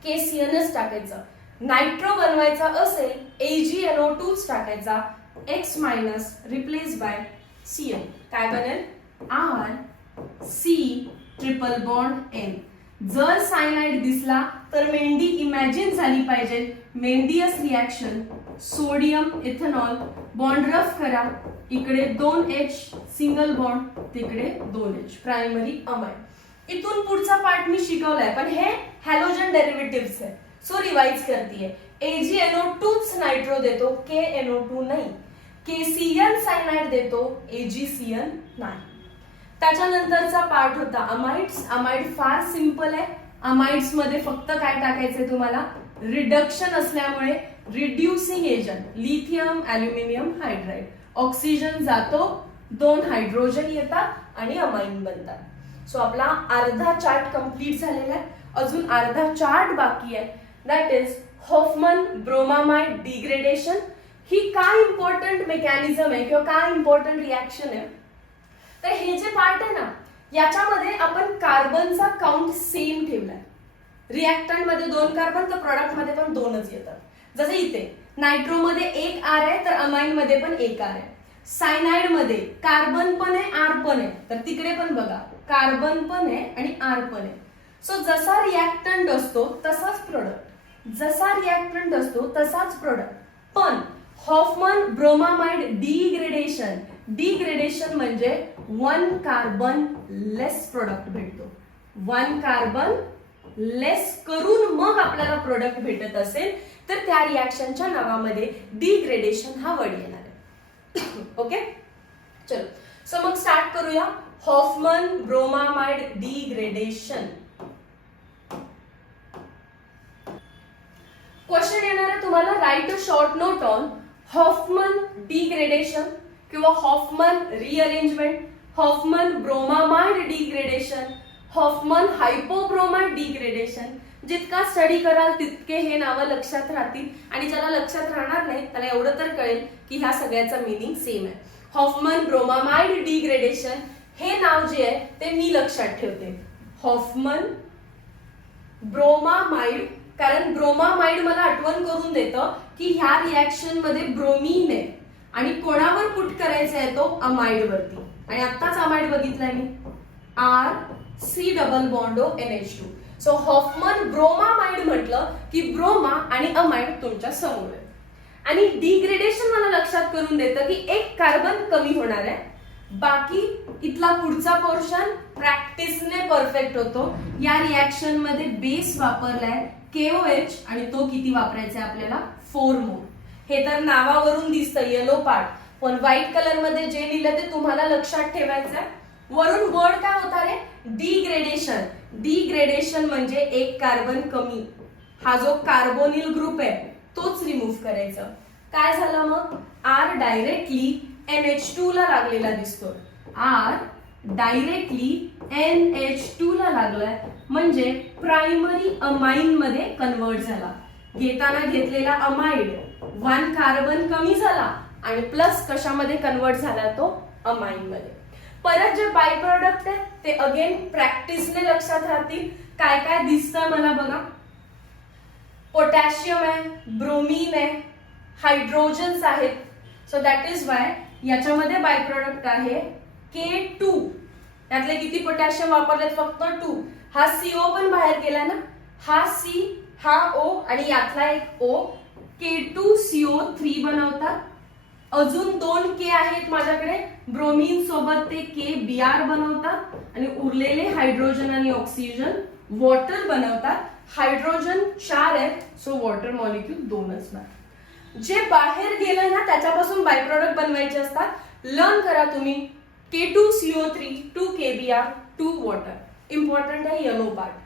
KCNच टाकायचं, नायट्रो बनवायचा असेल AgNO2 टाकायचा. X minus replace by Cn काय बनेल? RC triple bond N. जर सायनाइड दिसला तर मेंढी इमॅजिन झाली पाहिजे. Mendius reaction, sodium ethanol, bond rough करा. इकडे 2H सिंगल बॉन्ड, तिकडे 2H प्रायमरी अमाइन. इथून पुढचा पार्ट मी शिकवलाय, पण हे हॅलोजन डेरिव्हेटिव्ह आहे, सो रिवाइज करतेय. AgNO2 नायट्रो देतो, KNO2 नाही. KCl सायनाइड देतो, AgCl नाही. त्याच्यानंतरचा पार्ट होता अमाइड्स. अमाइड फार सिंपल आहे. अमाइड्स मध्ये फक्त काय टाकायचंय तुम्हाला, रिडक्शन असल्यामुळे reducing agent lithium aluminium hydride. Oxygen जातो, 2 हायड्रोजन येतात आणि अमाइन बनतात. सो आपला अर्धा चार्ट कंप्लीट झालेला आहे. अजून अर्धा चार्ट बाकी आहे, that is Hofmann bromamide degradation. ही काय इम्पॉर्टंट मेकॅनिझम आहे किंवा काय इम्पॉर्टंट रिॲक्शन आहे. तर हे जे पार्ट आहे ना, याच्यामध्ये आपण कार्बनचा काउंट सेम ठेवलाय. रिॲक्टंट मध्ये 2 कार्बन, तर प्रोडक्ट मध्ये पण 2च येतात. जसं इथे नायट्रो मध्ये 1 R आहे, तर अमाइन मध्ये पण 1 R आहे. सायनाइड मध्ये कार्बन पण आहे, आर पण आहे, तर तिकडे पण बघा कार्बन पण आहे आणि आर पण आहे. सो जसा रिॲक्टंट असतो तसाच प्रोडक्ट, जसा रिॲक्टंट असतो तसाच प्रोडक्ट. पण हॉफमन ब्रोमामाइड डिग्रेडेशन, डिग्रेडेशन म्हणजे 1 कार्बन लेस प्रोडक्ट भेटतो. 1 कार्बन लेस करून मग आपल्याला प्रोडक्ट भेटत असेल तर त्या रिॲक्शनच्या नावामध्ये डिग्रेडेशन हा वर्ड येणार आहे. ओके, चलो. सो मग स्टार्ट करूया. Hoffman bromamide degradation. क्वेश्चन येणार आहे तुम्हाला, write a short note on Hofmann degradation किंवा Hofmann rearrangement, Hofmann bromamide degradation, Hofmann hypobromide degradation. जितका स्टडी कराल तितके हे नावं लक्षात राहतील, आणि ज्याला लक्षात राहणार नाही त्याला एवढं तर कळेल की ह्या सगळ्याचा मीनिंग सेम आहे. हॉफमन ब्रोमामाइड डिग्रेडेशन हे नाव जे आहे ते मी लक्षात ठेवते, हॉफमन ब्रोमामाइड, कारण ब्रोमामाइड मला आठवण करून देतं की ह्या रिॲक्शन मध्ये ब्रोमीन आहे आणि कोणावर पुट करायचा आहे तो अमाइड वरती. आणि आत्ताच अमाइड बघितलाय मी, RC double bond O NH2. So Hoffman bromamide म्हटलं की ब्रोमा आणि अमाइड तुमच्या समोर आहे. आणि डिग्रेडेशन मला लक्षात करून देतं की 1 कार्बन कमी होणार आहे, बाकी इथला पुढचा पोर्शन प्रॅक्टिसने परफेक्ट होतो. या रिॲक्शन मध्ये बेस वापरलाय KOH आणि तो किती वापरायचा आहे आपल्याला, 4 मोल. हे तर नावावरून दिसतं येलो पार्ट, पण व्हाईट कलर मध्ये जे लिहिलं ते तुम्हाला लक्षात ठेवायचं आहे. वरून वर्ड काय होता रे, डिग्रेडेशन. डिग्रेडेशन म्हणजे 1 कार्बन कमी. हा जो कार्बोनिल ग्रुप आहे तोच रिमूव्ह करायचा. काय झालं मग, R डायरेक्टली NH2 ला लागलेला दिसतो. R डायरेक्टली NH2 ला लागलाय म्हणजे प्रायमरी अमाइन मध्ये कन्वर्ट झाला. घेताना घेतलेला अमाइड 1 कार्बन कमी झाला आणि प्लस कशामध्ये कन्वर्ट झाला, तो अमाइन मध्ये. परत जे बाय प्रोडक्ट आहे ते अगेन प्रॅक्टिसने लक्षात राहतील. काय काय दिसतं मला बघा, पोटॅशियम आहे, ब्रोमीन आहे, हायड्रोजन्स आहेत. सो दॅट इज वाय याच्यामध्ये बाय प्रोडक्ट आहे K2. त्यातले किती पोटॅशियम वापरलेत, फक्त 2. हा CO पण बाहेर गेला ना, हा C, हा O आणि यातला एक O, K2CO3 बनवतात. अजून 2 K आहेत माझ्याकडे, ब्रोमीन सोबत ते KBr बनवतात आणि उरलेले हायड्रोजन आणि ऑक्सिजन वॉटर बनवतात. हायड्रोजन 4 आहेत, सो वॉटर मॉलिक्यूल 2च ना. जे बाहेर गेलं ना त्याच्यापासून बाय प्रोडक्ट बनवायचे असतात. लर्न करा तुम्ही, K2CO3, 2 KBr, 2 वॉटर. इम्पॉर्टंट आहे yellow part.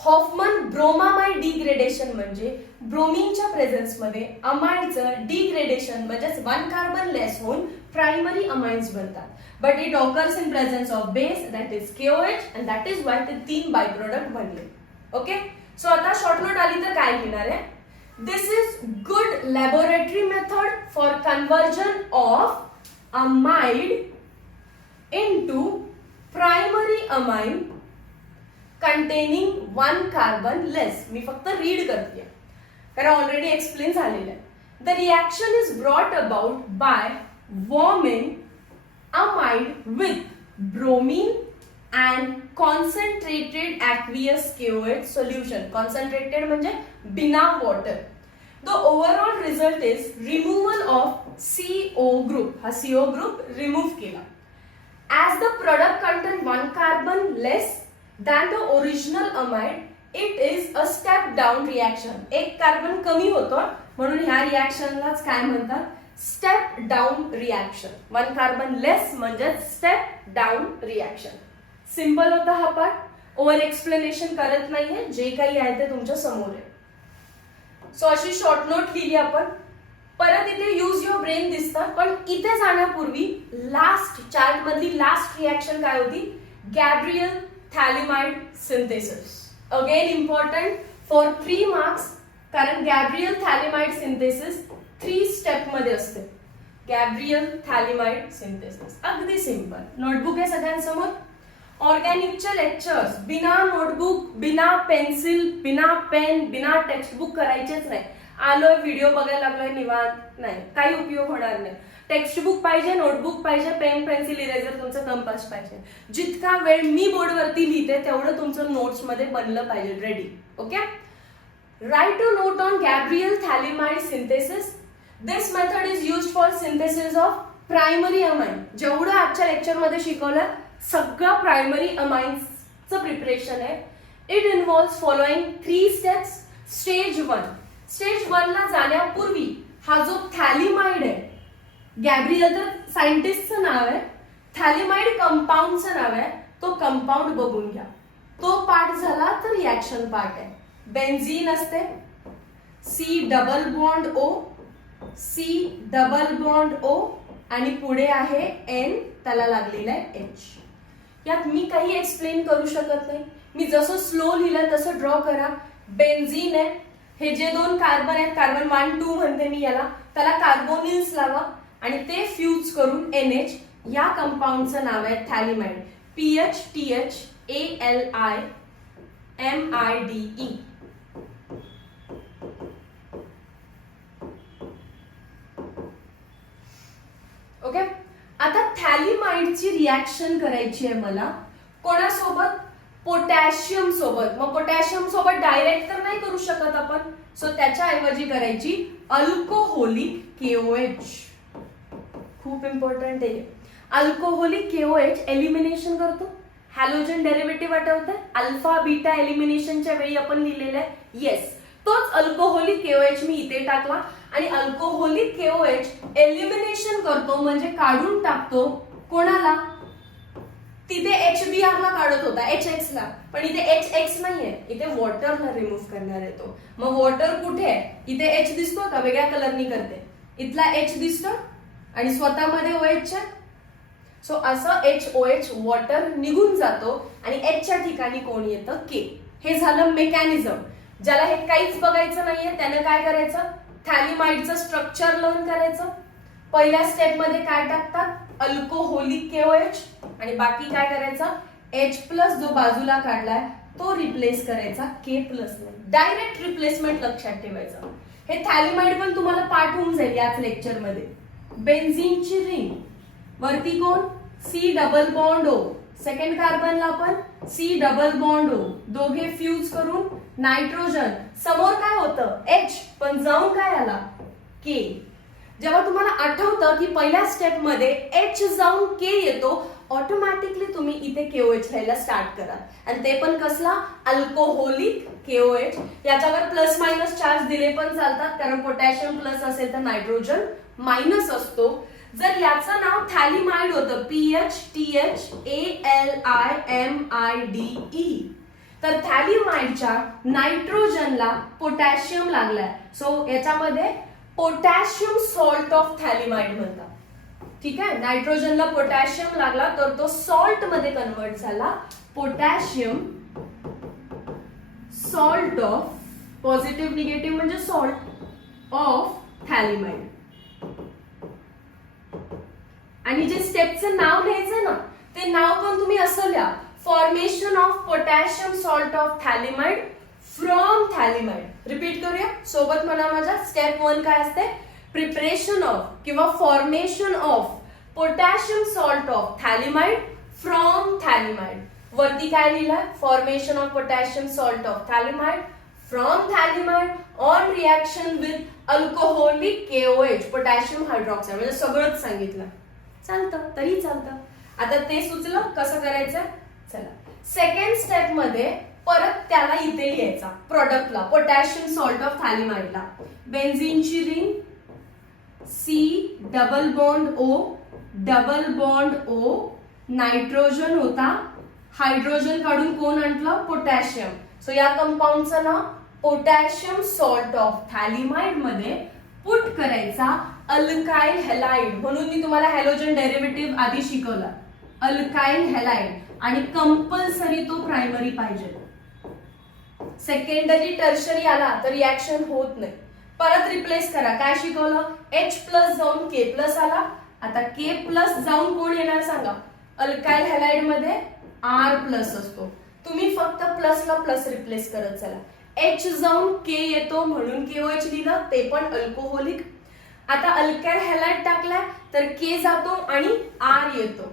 Hoffman bromamide degradation म्हणजे ब्रोमीनच्या प्रेझेन्स मध्ये अमाइडचं डिग्रेडेशन म्हणजेच 1 कार्बन लेस होऊन प्रायमरी अमाइन्स बनतात. But it occurs in presence of base, that is KOH, and that is why ते 3 बाय प्रोडक्ट बनले. ओके, सो आता शॉर्ट नोट आली तर काय लिहिणार आहे, this is good laboratory method for conversion of amide into primary amine containing 1 carbon less. मी फक्त रीड करते कारण ऑलरेडी एक्सप्लेन झालेलं आहे. The reaction is brought about by warming amide with bromine and concentrated aqueous KOH solution. Concentrated म्हणजे बिना water. The overall result is removal of CO group. हा CO group remove केला. As the product contain 1 carbon less, than the original amide, it is a step down reaction. एक कार्बन कमी होतो म्हणून ह्या रिॲक्शनलाच काय म्हणतात, step down reaction. One carbon less म्हणजे स्टेप डाऊन रिॲक्शन. सिंपल होता हा पार्ट, ओव्हर एक्सप्लेनेशन करत नाहीये, जे काही आहे ते तुमच्या समोर आहे. सो अशी शॉर्ट नोट लिहिली आपण. परत इथे यूज युअर ब्रेन दिसतं, पण इथे जाण्यापूर्वी लास्ट चार्ट मधली लास्ट रिॲक्शन काय होती, Gabriel phthalimide synthesis. Again important for 3 marks, कारण गॅब्रियल थॅलिमाइड सिंथेसिस 3 स्टेप मध्ये असते. गॅब्रियल थॅलिमाइड सिंथेसिस अगदी सिंपल. नोटबुक आहे सगळ्यांसमोर. ऑर्गॅनिकचे लेक्चर्स बिना नोटबुक, बिना पेन्सिल, बिना पेन, बिना टेक्स्टबुक करायचेच नाही. आलोय व्हिडिओ बघायला लागलोय निवांत, नाही, काही उपयोग होणार नाही. टेक्स्टबुक पाहिजे, नोटबुक पाहिजे, पेन, पेन्सिल, इरेजर, तुमचं कंपास पाहिजे. जितका वेळ मी बोर्डवरती लिहिते तेवढं तुमचं नोट्स मध्ये बनलं पाहिजे. Ready? Okay. Write to note on Gabriel phthalimide synthesis. This method is used for synthesis of primary amine. जेवढं आजच्या लेक्चर मध्ये शिकवलं सगळं प्रायमरी अमाइन्सचं प्रिपरेशन आहे. It involves following 3 steps. Stage 1. Stage 1 ला जाण्यापूर्वी हा जो थॅलिमाइड आहे, गॅब्रियल तर सायंटिस्टचं नाव आहे, थॅलिमाइड कंपाऊंडचं नाव आहे, तो कंपाऊंड बघून घ्या. तो पार्ट झाला तर रिॲक्शन पार्ट आहे. बेन्झीन असते, C double bond O, C double bond O आणि पुढे आहे N, त्याला लागलेला आहे H. यात मी काही एक्सप्लेन करू शकत नाही. मी जसं स्लो लिहिलं तसं ड्रॉ करा. बेन्झीन आहे, हे जे 2 कार्बन आहेत, कार्बन 1 2 म्हणते मी याला, त्याला कार्बोनिल्स लावा आणि ते फ्यूज करून NH, या कंपाऊंडचं नाव आहे थॅलिमाइड. PH TH ALI MIDE. Okay. आता थॅलिमाइडची रिॲक्शन करायची आहे मला कोणासोबत, पोटॅशियम सोबत. मग पोटॅशियम सोबत डायरेक्ट तर नाही करू शकत आपण, सो त्याच्याऐवजी करायची अल्कोहोलिक KOH. खूप इम्पॉर्टंट आहे. अल्कोहोलिक KOH एलिमिनेशन करतो. हॅलोजन डेरिव्हेटिव्ह आठवतंय, अल्फा बीटा एलिमिनेशनच्या वेळी आपण लिहिलेलं आहे. येस, तोच अल्कोहोलिक KOH मी इथे टाकला आणि अल्कोहोलिक KOH एलिमिनेशन करतो म्हणजे काढून टाकतो. कोणाला? तिथे HBr ला काढत होता, HX ला, पण इथे HX नाहीये, इथे वॉटरला रिमूव्ह करणार आहे तो. मग वॉटर कुठे आहे? इथे H दिसतो का? वेगळ्या कलरनी करते. इथला H दिसतो आणि स्वतःमध्ये OH आहे. सो असं HOH वॉटर निघून जातो आणि H च्या ठिकाणी कोण येतं? K. हे झालं मेकॅनिझम. ज्याला हे काहीच बघायचं नाहीये त्याने काय करायचं, थॅलिमाइडचं स्ट्रक्चर लर्न करायचं. पहिल्या स्टेप मध्ये काय टाकतात, अल्कोहोलिक KOH, आणि बाकी काय करायचं, H+ जो बाजूला काढलाय तो रिप्लेस करायचा K+ ने. डायरेक्ट रिप्लेसमेंट लक्षात ठेवायचं. हे थॅलिमाइड पण तुम्हाला पाठ होऊन जाईल याच लेक्चर मध्ये. बेन्झीनची रिंग वरती कोण, C double bond O, second कार्बनला पण C डबल बॉन्ड O, दोघे फ्यूज करून नायट्रोजन. समोर काय होतं H, पण जाऊन काय आला K. जेव्हा तुम्हाला आठवतं की पहिल्या स्टेप मध्ये H जाऊन K येतो, ऑटोमॅटिकली तुम्ही इथे KOH लिहायला स्टार्ट करा. आणि ते पण कसला, अल्कोहोलिक KOH. याच्यावर प्लस मायनस चार्ज दिले पण चालतात, कारण पोटॅशियम प्लस असेल तर नायट्रोजन मायनस असतो. जर याचं नाव थॅलिमाइड होतं, PH TH ALI MIDE, तर थॅलिमाइडच्या नायट्रोजनला पोटॅशियम लागलाय, सो याच्यामध्ये पोटॅशियम सॉल्ट ऑफ थॅलिमाइड म्हणतात. ठीक आहे, नायट्रोजनला पोटॅशियम लागला तर तो सॉल्ट मध्ये कन्वर्ट झाला. Potassium salt of, positive negative म्हणजे सॉल्ट ऑफ थॅलिमाइड. आणि जे स्टेपचं नाव लिहायचं ना, ते नाव पण तुम्ही असं लिहा, formation of potassium salt of phthalimide from phthalimide. Repeat करूया, सोबत म्हणा माझ्या. स्टेप 1 काय असते, प्रिपरेशन ऑफ किंवा formation of potassium salt of phthalimide from phthalimide. वरती काय लिहिलंय, formation of potassium salt of phthalimide from phthalimide on reaction with alcoholic KOH, potassium hydroxide. म्हणजे सगळंच सांगितलं. चालतं, तरी चालतं. आता ते सुचलं कसं करायचं. चला, सेकंड स्टेप मध्ये परत त्याला इथे लिहायचा प्रोडक्टला, पोटॅशियम सॉल्ट ऑफ थॅलिमाइडला. बेन्झीनची ring C double bond O double bond O, nitrogen होता, हायड्रोजन काढून कोण आणलं, पोटॅशियम. सो या कंपाऊंडचं नाव पोटॅशियम सॉल्ट ऑफ थॅलिमाइड मध्ये पुट करायचा अल्काइल हॅलाइड, म्हणून मी तुम्हाला हॅलोजन डेरिव्हेटिव्ह आधी शिकवला, अल्काइल हॅलाइड. आणि कंपल्सरी तो प्रायमरी पाहिजे. सेकंडरी टर्शरी आला तर रिएक्शन होत नाही. परत रिप्लेस करा. काय शिकवलं, H प्लस जाऊन K प्लस आला. आता K प्लस जाऊन कोण येणार सांगा, अल्काइल हॅलाइड मध्ये R प्लस असतो. तुम्ही फक्त प्लसला प्लस रिप्लेस करत चला. H जाऊन K येतो म्हणून KOH लिहिलं, ते पण अल्कोहोलिक. आता अल्काइल हॅलाइड टाकलाय तर K जातो आणि R येतो.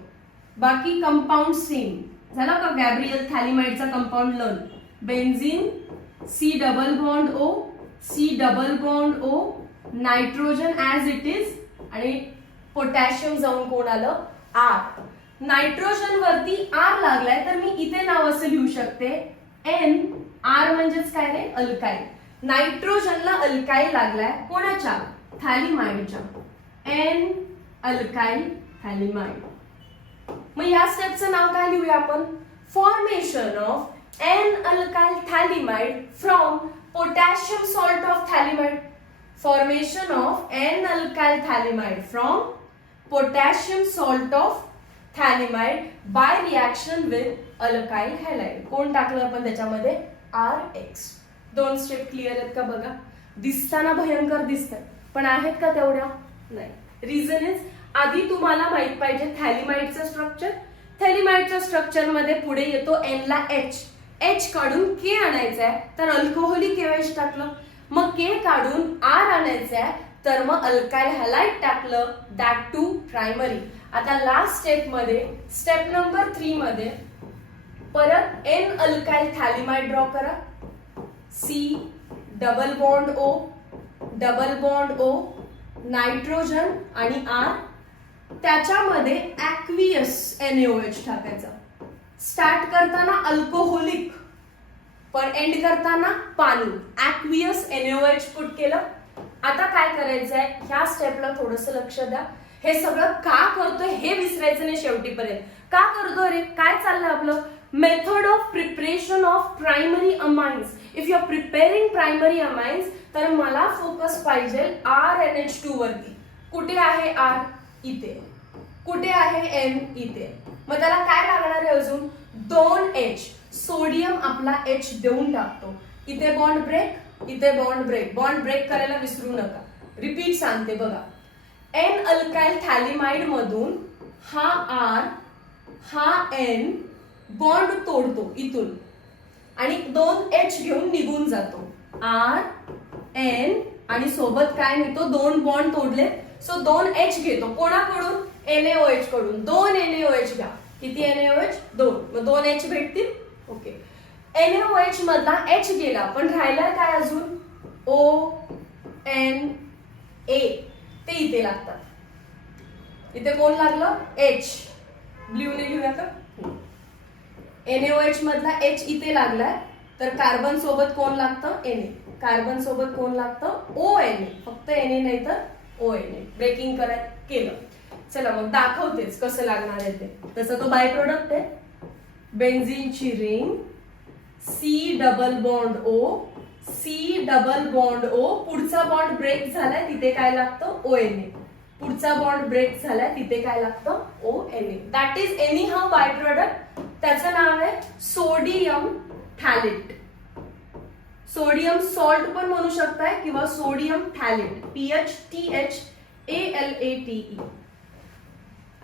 बाकी कंपाऊंड सेम झाला का. गॅब्रियल थॅलिमाइडचा compound learn. Benzene C double bond O C double bond O, nitrogen as it is, आणि पोटॅशियम जाऊन कोण आलं, R. नायट्रोजन वरती R लागलाय तर मी इथे नाव असं लिहू शकते N. R म्हणजेच काय रे, अल्काइल. नायट्रोजनला अल्काइल लागलाय कोणाच्या, थॅलिमाइडच्या. N alkyl थॅलिमाइड. मग या स्टेपचं नाव काय लिहूया आपण, formation of N alkyl phthalimide from potassium salt of phthalimide. Formation of N alkyl phthalimide from potassium salt of phthalimide by reaction with alkyl halide. कोण टाकलं आपण त्याच्यामध्ये, RX. दोन स्टेप क्लिअर आहेत का बघा. दिसताना भयंकर दिसतात पण आहेत का तेवढ्या, नाही. रिझन इज आधी तुम्हाला माहित पाहिजे थॅलिमाइडचं स्ट्रक्चर. थॅलिमाइडच्या स्ट्रक्चर मध्ये पुढे येतो N ला H काढून K आणायचा आहे तर अल्कोहोलिक KOH टाकलं. मग K काढून R आणायचं आहे तर मग अल्काइल हॅलाइड टाकलं, दॅट टू प्रायमरी. आता लास्ट स्टेप मध्ये, स्टेप नंबर 3 मध्ये परत N अल्काइल थॅलिमाइड ड्रॉ करा. C double bond O double bond O, nitrogen आणि R. त्याच्यामध्ये ऍक्वियस NaOH टाकायचा. स्टार्ट करताना अल्कोहोलिक पण एंड करताना पाणी. ऍक्वियस NaOH पुट केलं. आता काय करायचंय, ह्या स्टेपला थोडस लक्ष द्या. हे सगळं का करतोय हे विसरायचं नाही शेवटीपर्यंत. का करतोय रे, काय चाललंय आपलं, method of preparation of primary amines. If you are preparing primary amines तर मला फोकस पाहिजे RNH2 वरती. कुठे आहे R, इथे. कुठे आहे N, इथे. मग त्याला काय लागणार आहे अजून, 2H. सोडियम आपला H देऊन टाकतो. इथे बॉन्ड ब्रेक, इथे बॉन्ड ब्रेक. बॉन्ड ब्रेक करायला विसरू नका. रिपीट सांगते बघा. N अल्काइल थॅलिमाइड मधून हा R हा N बॉन्ड तोडतो इथून आणि 2H घेऊन निघून जातो. R N आणि सोबत काय नेतो, 2 बॉन्ड तोडले. सो 2H घेतो कोणाकडून, NaOH कडून. 2 NaOH घ्या. किती NaOH, 2. मग 2H भेटतील. ओके. NaOH मधला H गेला पण राहिला काय अजून, O N A. ते इथे लागतात. इथे कोण लागलं, H. ब्ल्यूने लिहूया का. NaOH मधला H इथे लागलाय तर कार्बन सोबत कोण लागतं, Na. कार्बन सोबत कोण लागतं, ONA. फक्त Na नाही तर ONA. ब्रेकिंग केलं. चला मग दाखवतेच कसं लागणार आहे ते. तसं तो बाय प्रोडक्ट आहे. बेन्झीनची ring C double bond O C double bond O. पुढचा बॉन्ड ब्रेक झालाय तिथे काय लागतं, ONA. पुढचा बॉन्ड ब्रेक झालाय तिथे काय लागतं, ONA. That is any how by product. त्याचं नाव आहे सोडियम थॅलेट. सोडियम सॉल्ट पण म्हणू शकताय किंवा सोडियम थॅलेट. PHTHALATE.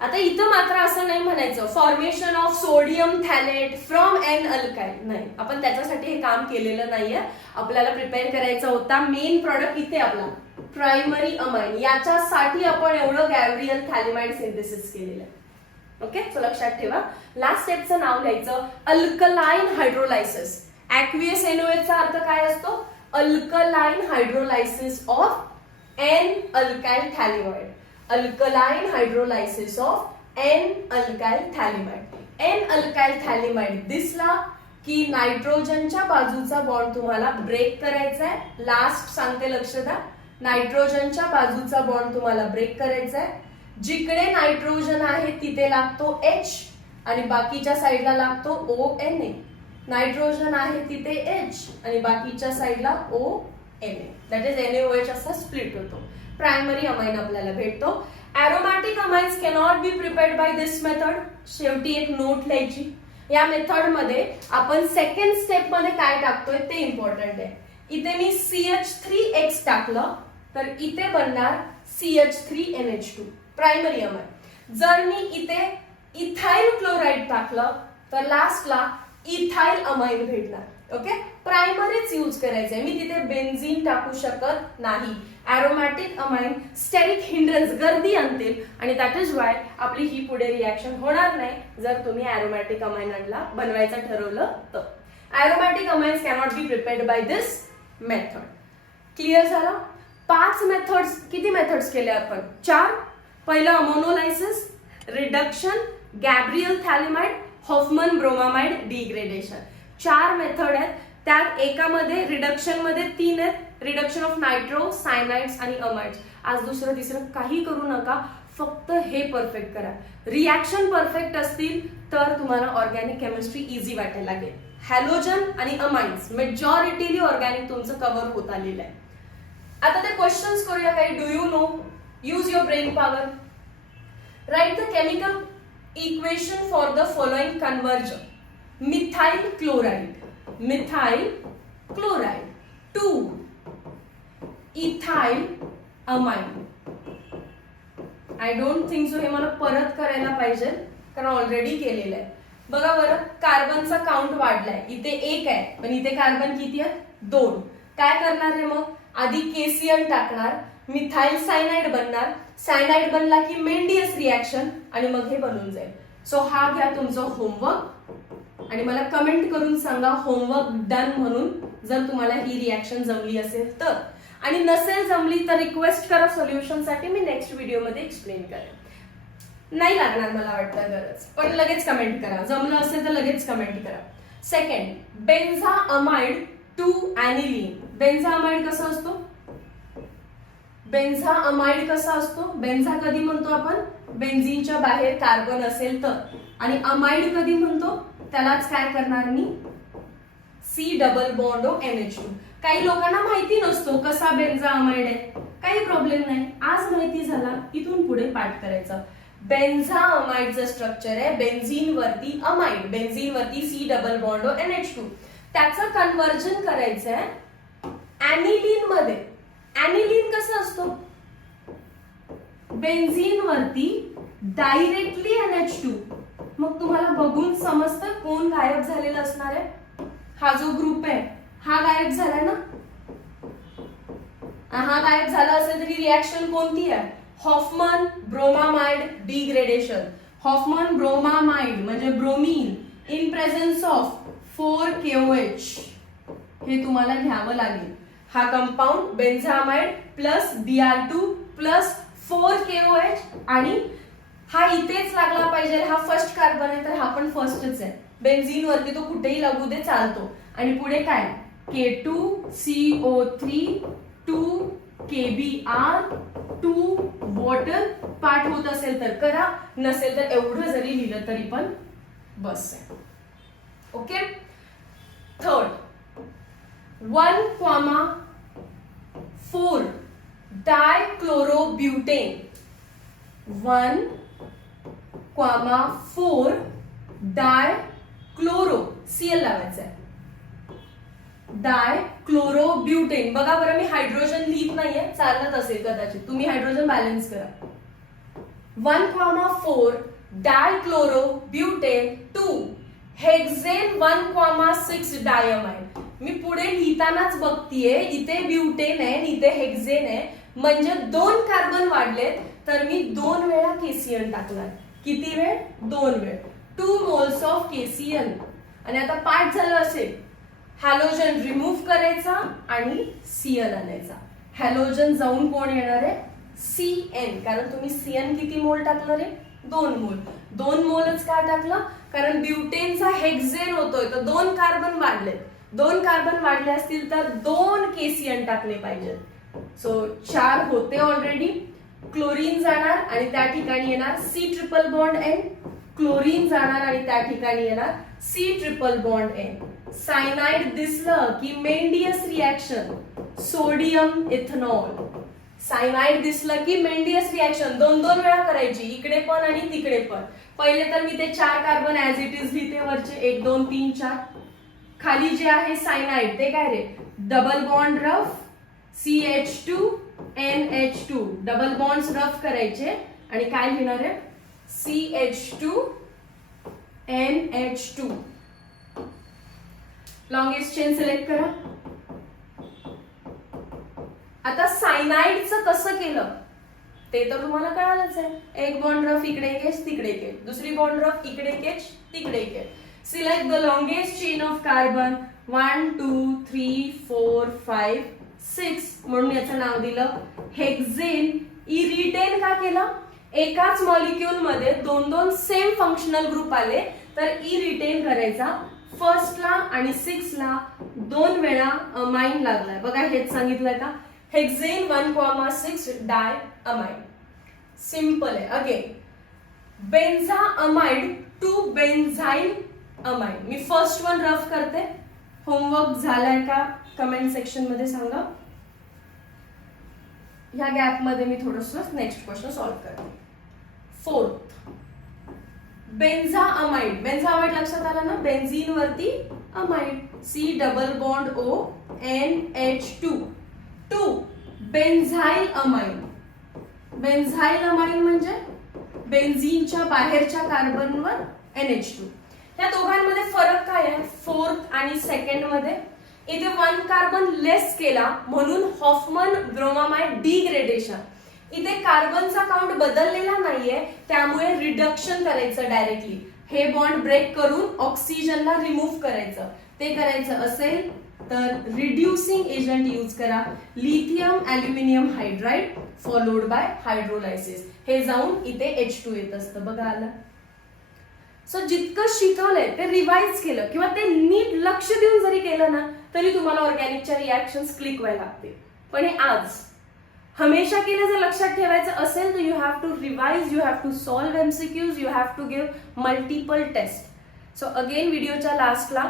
आता इथं मात्र असं नाही म्हणायचं formation of sodium phthalate from N alkyl. नाही, आपण त्याच्यासाठी हे काम केलेलं नाहीये. आपल्याला प्रिपेअर करायचा होता मेन प्रोडक्ट इथे आपला प्रायमरी अमाइन. याच्यासाठी आपण एवढं गॅब्रियल थॅलिमाइड सिंथेसिस केलेलं आहे. ओके, सो लक्षात ठेवा. लास्ट स्टेपचं नाव लिहायचं अल्कलाइन हायड्रोलायसिस. ऍक्वियस NaOH चा अर्थ काय असतो, alkaline hydrolysis of N alkyl phthalimide. Alkaline hydrolysis of N alkyl phthalimide. N alkyl phthalimide दिसला की नायट्रोजनच्या बाजूचा बॉन्ड तुम्हाला ब्रेक करायचा आहे. लास्ट सांगते, लक्ष द्या. नायट्रोजनच्या बाजूचा बॉन्ड तुम्हाला ब्रेक करायचा आहे. जिकडे नायट्रोजन आहे तिथे लागतो H आणि बाकीच्या साईडला लागतो ONA. नायट्रोजन आहे तिथे H आणि बाकीच्या साईडला ONA. दॅट इज NaOH असा स्प्लिट होतो. प्रायमरी अमाइन आपल्याला भेटतो. Aromatic amines cannot be prepared by this method. शेवटी एक नोट लिहायची. या मेथड मध्ये आपण सेकंड स्टेप मध्ये काय टाकतोय ते इम्पॉर्टंट आहे. इथे मी CH3X टाकलं तर इथे बनणार CH3NH2 प्रायमरी अमाइन. जर मी इथे इथाइल क्लोराइड टाकलं तर लास्टला इथाइल अमाइन भेटणार. ओके, प्रायमरीच यूज करायचंय. मी तिथे बेन्झीन टाकू शकत नाही. एरोमॅटिक अमाइन स्टेरिक हिंड्रन्स गर्दी आणतील आणि दॅट इज वाय आपली ही पुढे रिॲक्शन होणार नाही जर तुम्ही एरोमॅटिक अमाइनला बनवायचं ठरवलं तर. Aromatic amines cannot be prepared by this method. Clear झालं? 5 मेथड्स. किती मेथड्स केले आपण? 4. पहिलं ammonolysis, reduction, Gabriel phthalimide, Hofmann bromamide, degradation. 4 method आहेत. त्यात एकामध्ये रिडक्शन मध्ये 3 आहेत. रिडक्शन ऑफ नायट्रो, सायनाइड्स आणि अमाइड्स. आज दुसरं तिसरं काही करू नका, फक्त हे परफेक्ट करा. रिॲक्शन परफेक्ट असतील तर तुम्हाला ऑर्गॅनिक केमिस्ट्री इझी वाटायला लागेल. हॅलोजन आणि अमाइन्स मेजॉरिटीली ऑर्गॅनिक तुमचं कव्हर होत आलेलं आहे. आता ते क्वेश्चन्स करूया काही. Do you no? Use your brain power. Write the chemical equation for the following conversion. Methyl chloride to ethyl amine. I don't think so हे मला परत करायला पाहिजे कारण ऑलरेडी केलेलं आहे. बघा बरं, कार्बनचा काउंट वाढलाय. इथे 1 आहे पण इथे कार्बन किती आहेत? 2. काय करणार आहे मग? आधी केसीएल टाकणार, मिथाइल सायनाइड बनणार. सायनाइड बनला की मेंडियस रिॲक्शन आणि मग हे बनून जाईल. सो हा घ्या तुमचं होमवर्क आणि मला कमेंट करून सांगा होमवर्क डन म्हणून जर तुम्हाला ही रिॲक्शन जमली असेल तर. आणि नसेल जमली तर रिक्वेस्ट करा सोल्युशनसाठी. मी नेक्स्ट व्हिडिओमध्ये एक्सप्लेन करेन. नाही लागणार मला वाटतं गरज, पण लगेच कमेंट करा. जमलं असेल तर लगेच कमेंट करा. Second, बेन्झाअमाइड to ॲनिलीन. बेन्झाअमाइड कसा असतो? बेन्झाअमाइड कसा असतो? बेन्झा कधी म्हणतो आपण? बेन्झीनच्या बाहेर कार्बन असेल तर. आणि अमाइड कधी म्हणतो? त्यालाच काय करणार मी? C double bond O NH2. काही लोकांना माहिती नसतो कसा बेन्झाअमाइड आहे. काही प्रॉब्लेम नाही, आज माहिती झाला इथून पुढे पाठ करायचं. बेन्झाअमाइडचं स्ट्रक्चर आहे बेन्झीन वरती अमाइड, बेन्झीन वरती C double bond O NH2. त्याचं कन्वर्जन करायचं आहे ॲनिलीन मध्ये. ॲनिलीन कसं असतो? बेन्झीन वरती डायरेक्टली NH2. मग तुम्हाला बघून समजतं कोण गायब झालेलं असणार आहे. हा जो ग्रुप आहे हा गायब झालाय ना. हा गायब झाला असेल तरी रिॲक्शन कोणती आहे? Hofmann bromamide degradation. Hofmann bromamide म्हणजे bromine in presence of 4KOH. हे तुम्हाला घ्यावं लागेल. हा compound बेन्झाअमाइड plus Br2 plus 4KOH आणि हा इथेच लागला पाहिजे. हा फर्स्ट कार्बन आहे तर हा पण फर्स्टच आहे. बेन्झीन वरती तो कुठेही लागू दे चालतो. आणि पुढे काय? K2CO3 2 KBr 2 water. पाठ होत असेल तर करा, नसेल तर एवढं जरी लिहिलं तरी पण बस आहे. ओके. थर्ड, 1,4 डायक्लोरोब्युटेन. 1,4 डायक्लोरो Cl लावायचं आहे. डायक्लोरोब्युटेन. बघा बरं, मी हायड्रोजन लिहित नाहीये, चालत असेल कदाचित. तुम्ही हायड्रोजन बॅलन्स करा. 1,4 डायक्लोरोब्युटेन 2 हेक्सेन 1,6 डायमाइड. मी पुढे लिहितानाच बघतीये इथे ब्युटेन आहे इथे हेक्सेन आहे, म्हणजे 2 कार्बन वाढलेत तर मी 2 वेळा केसीएल टाकणार. किती वेळ? 2 वेळ. 2 मोल्स ऑफ केसीएल. आणि आता पाठ झालं असेल, हॅलोजन रिमूव्ह करायचा आणि Cl आणायचा. हॅलोजन जाऊन कोण येणार आहे? Cn. कारण तुम्ही Cn किती मोल टाकणार आहे? 2 मोल. 2 मोलच का टाकलं? कारण ब्युटेनचा हेक्झेन होतोय तर 2 कार्बन वाढले. 2 कार्बन वाढले असतील तर 2 केसीएन टाकले पाहिजेत. सो 4 होते ऑलरेडी. क्लोरीन जाणार आणि त्या ठिकाणी येणार C triple bond N. Chlorine जाणार आणि त्या ठिकाणी येणार C triple bond N. Cyanide दिसलं की Mendius reaction sodium ethanol. Cyanide दिसलं की मेंडियस रिएक्शन 2-2 वेळा करायची, इकडे पण आणि तिकडे पण. पहिले तर मी ते 4 कार्बन ऍज इट इज लिहिते वरचे 1 2 3 4. खाली जे आहे सायनाइड ते काय रे? Double bond rough CH2 NH2. Double bonds rough करायचे आणि काय लिहिणार आहे? CH2 NH2. Longest chain select करा. आता सायनाइडचं कसं केलं ते तर तुम्हाला कळालंच आहे. एक बॉन्ड रफ इकडे एक एच तिकडे एक एच, दुसरी बॉन्ड रफ इकडे एक एच तिकडे एक H. Select the longest chain of carbon 1 2 3 4 5 6 म्हणून याचं नाव दिलं हेक्झेन. इरिटेन का केलं? एकाच मॉलिक्युल मध्ये 2-2 सेम फंक्शनल ग्रुप आले तर इरिटेन करायचा. फर्स्टला आणि 6ला 2 वेळा अमाइन लागलाय. बघा हेच सांगितलंय का? Hexane 1,6 di amide. सिंपल आहे. Again benzamide to benzyl amide. मी फर्स्ट वन रफ करते. होमवर्क झालाय का कमेंट सेक्शन मध्ये सांगा. ह्या गॅप मध्ये मी थोडस नेक्स्ट क्वेश्चन सॉल्व्ह करते. 4th बेन्झाअमाइड. बेन्झाअमाइड लक्षात आलं ना? बेन्झीन वरती amide. C double bond O NH2. 2 benzyl amine. Benzyl amine म्हणजे बेन्झीनच्या बाहेरच्या कार्बनवर NH2. या दोघांमध्ये फरक काय आहे? 4th आणि 2nd मध्ये इथे 1 कार्बन लेस केला म्हणून हॉफमन ब्रोमामाइड डिग्रेडेशन. इथे कार्बनचा काउंट बदललेला नाहीये त्यामुळे रिडक्शन करायचं डायरेक्टली. हे बॉन्ड ब्रेक करून ऑक्सिजनला रिमूव्ह करायचं. ते करायचं असेल तर रिड्युसिंग एजंट यूज करा. Lithium aluminium hydride followed by hydrolysis. हे जाऊन इथे H2 येत असतं. बघा आलं. सो जितकं शिकवलंय ते रिवाइज केलं किंवा ते नीट लक्ष देऊन जरी केलं ना तरी तुम्हाला ऑर्गॅनिकच्या रिॲक्शन्स क्लिक व्हायला लागतील. पण हे आज हमेशा केलं जर लक्षात ठेवायचं असेल तर you have to revise, you have to solve MCQs, you have to give multiple test. So again व्हिडिओच्या लास्टला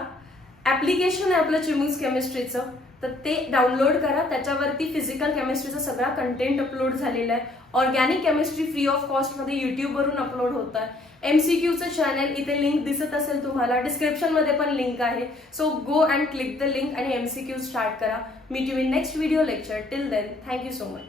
ऍप्लिकेशन आहे आपलं चिमूस केमिस्ट्रीचं, तर ते डाउनलोड करा. त्याच्यावरती फिजिकल केमिस्ट्रीचा सगळा कंटेंट अपलोड झालेला आहे. Organic chemistry free of cost मध्ये युट्यूबवरून अपलोड होत आहे. MCQचं चॅनल इथे लिंक दिसत असेल तुम्हाला, डिस्क्रिप्शन मध्ये पण लिंक आहे. So go and click the link आणि MCQ स्टार्ट करा. Meet you in next video lecture. Till then thank you so much.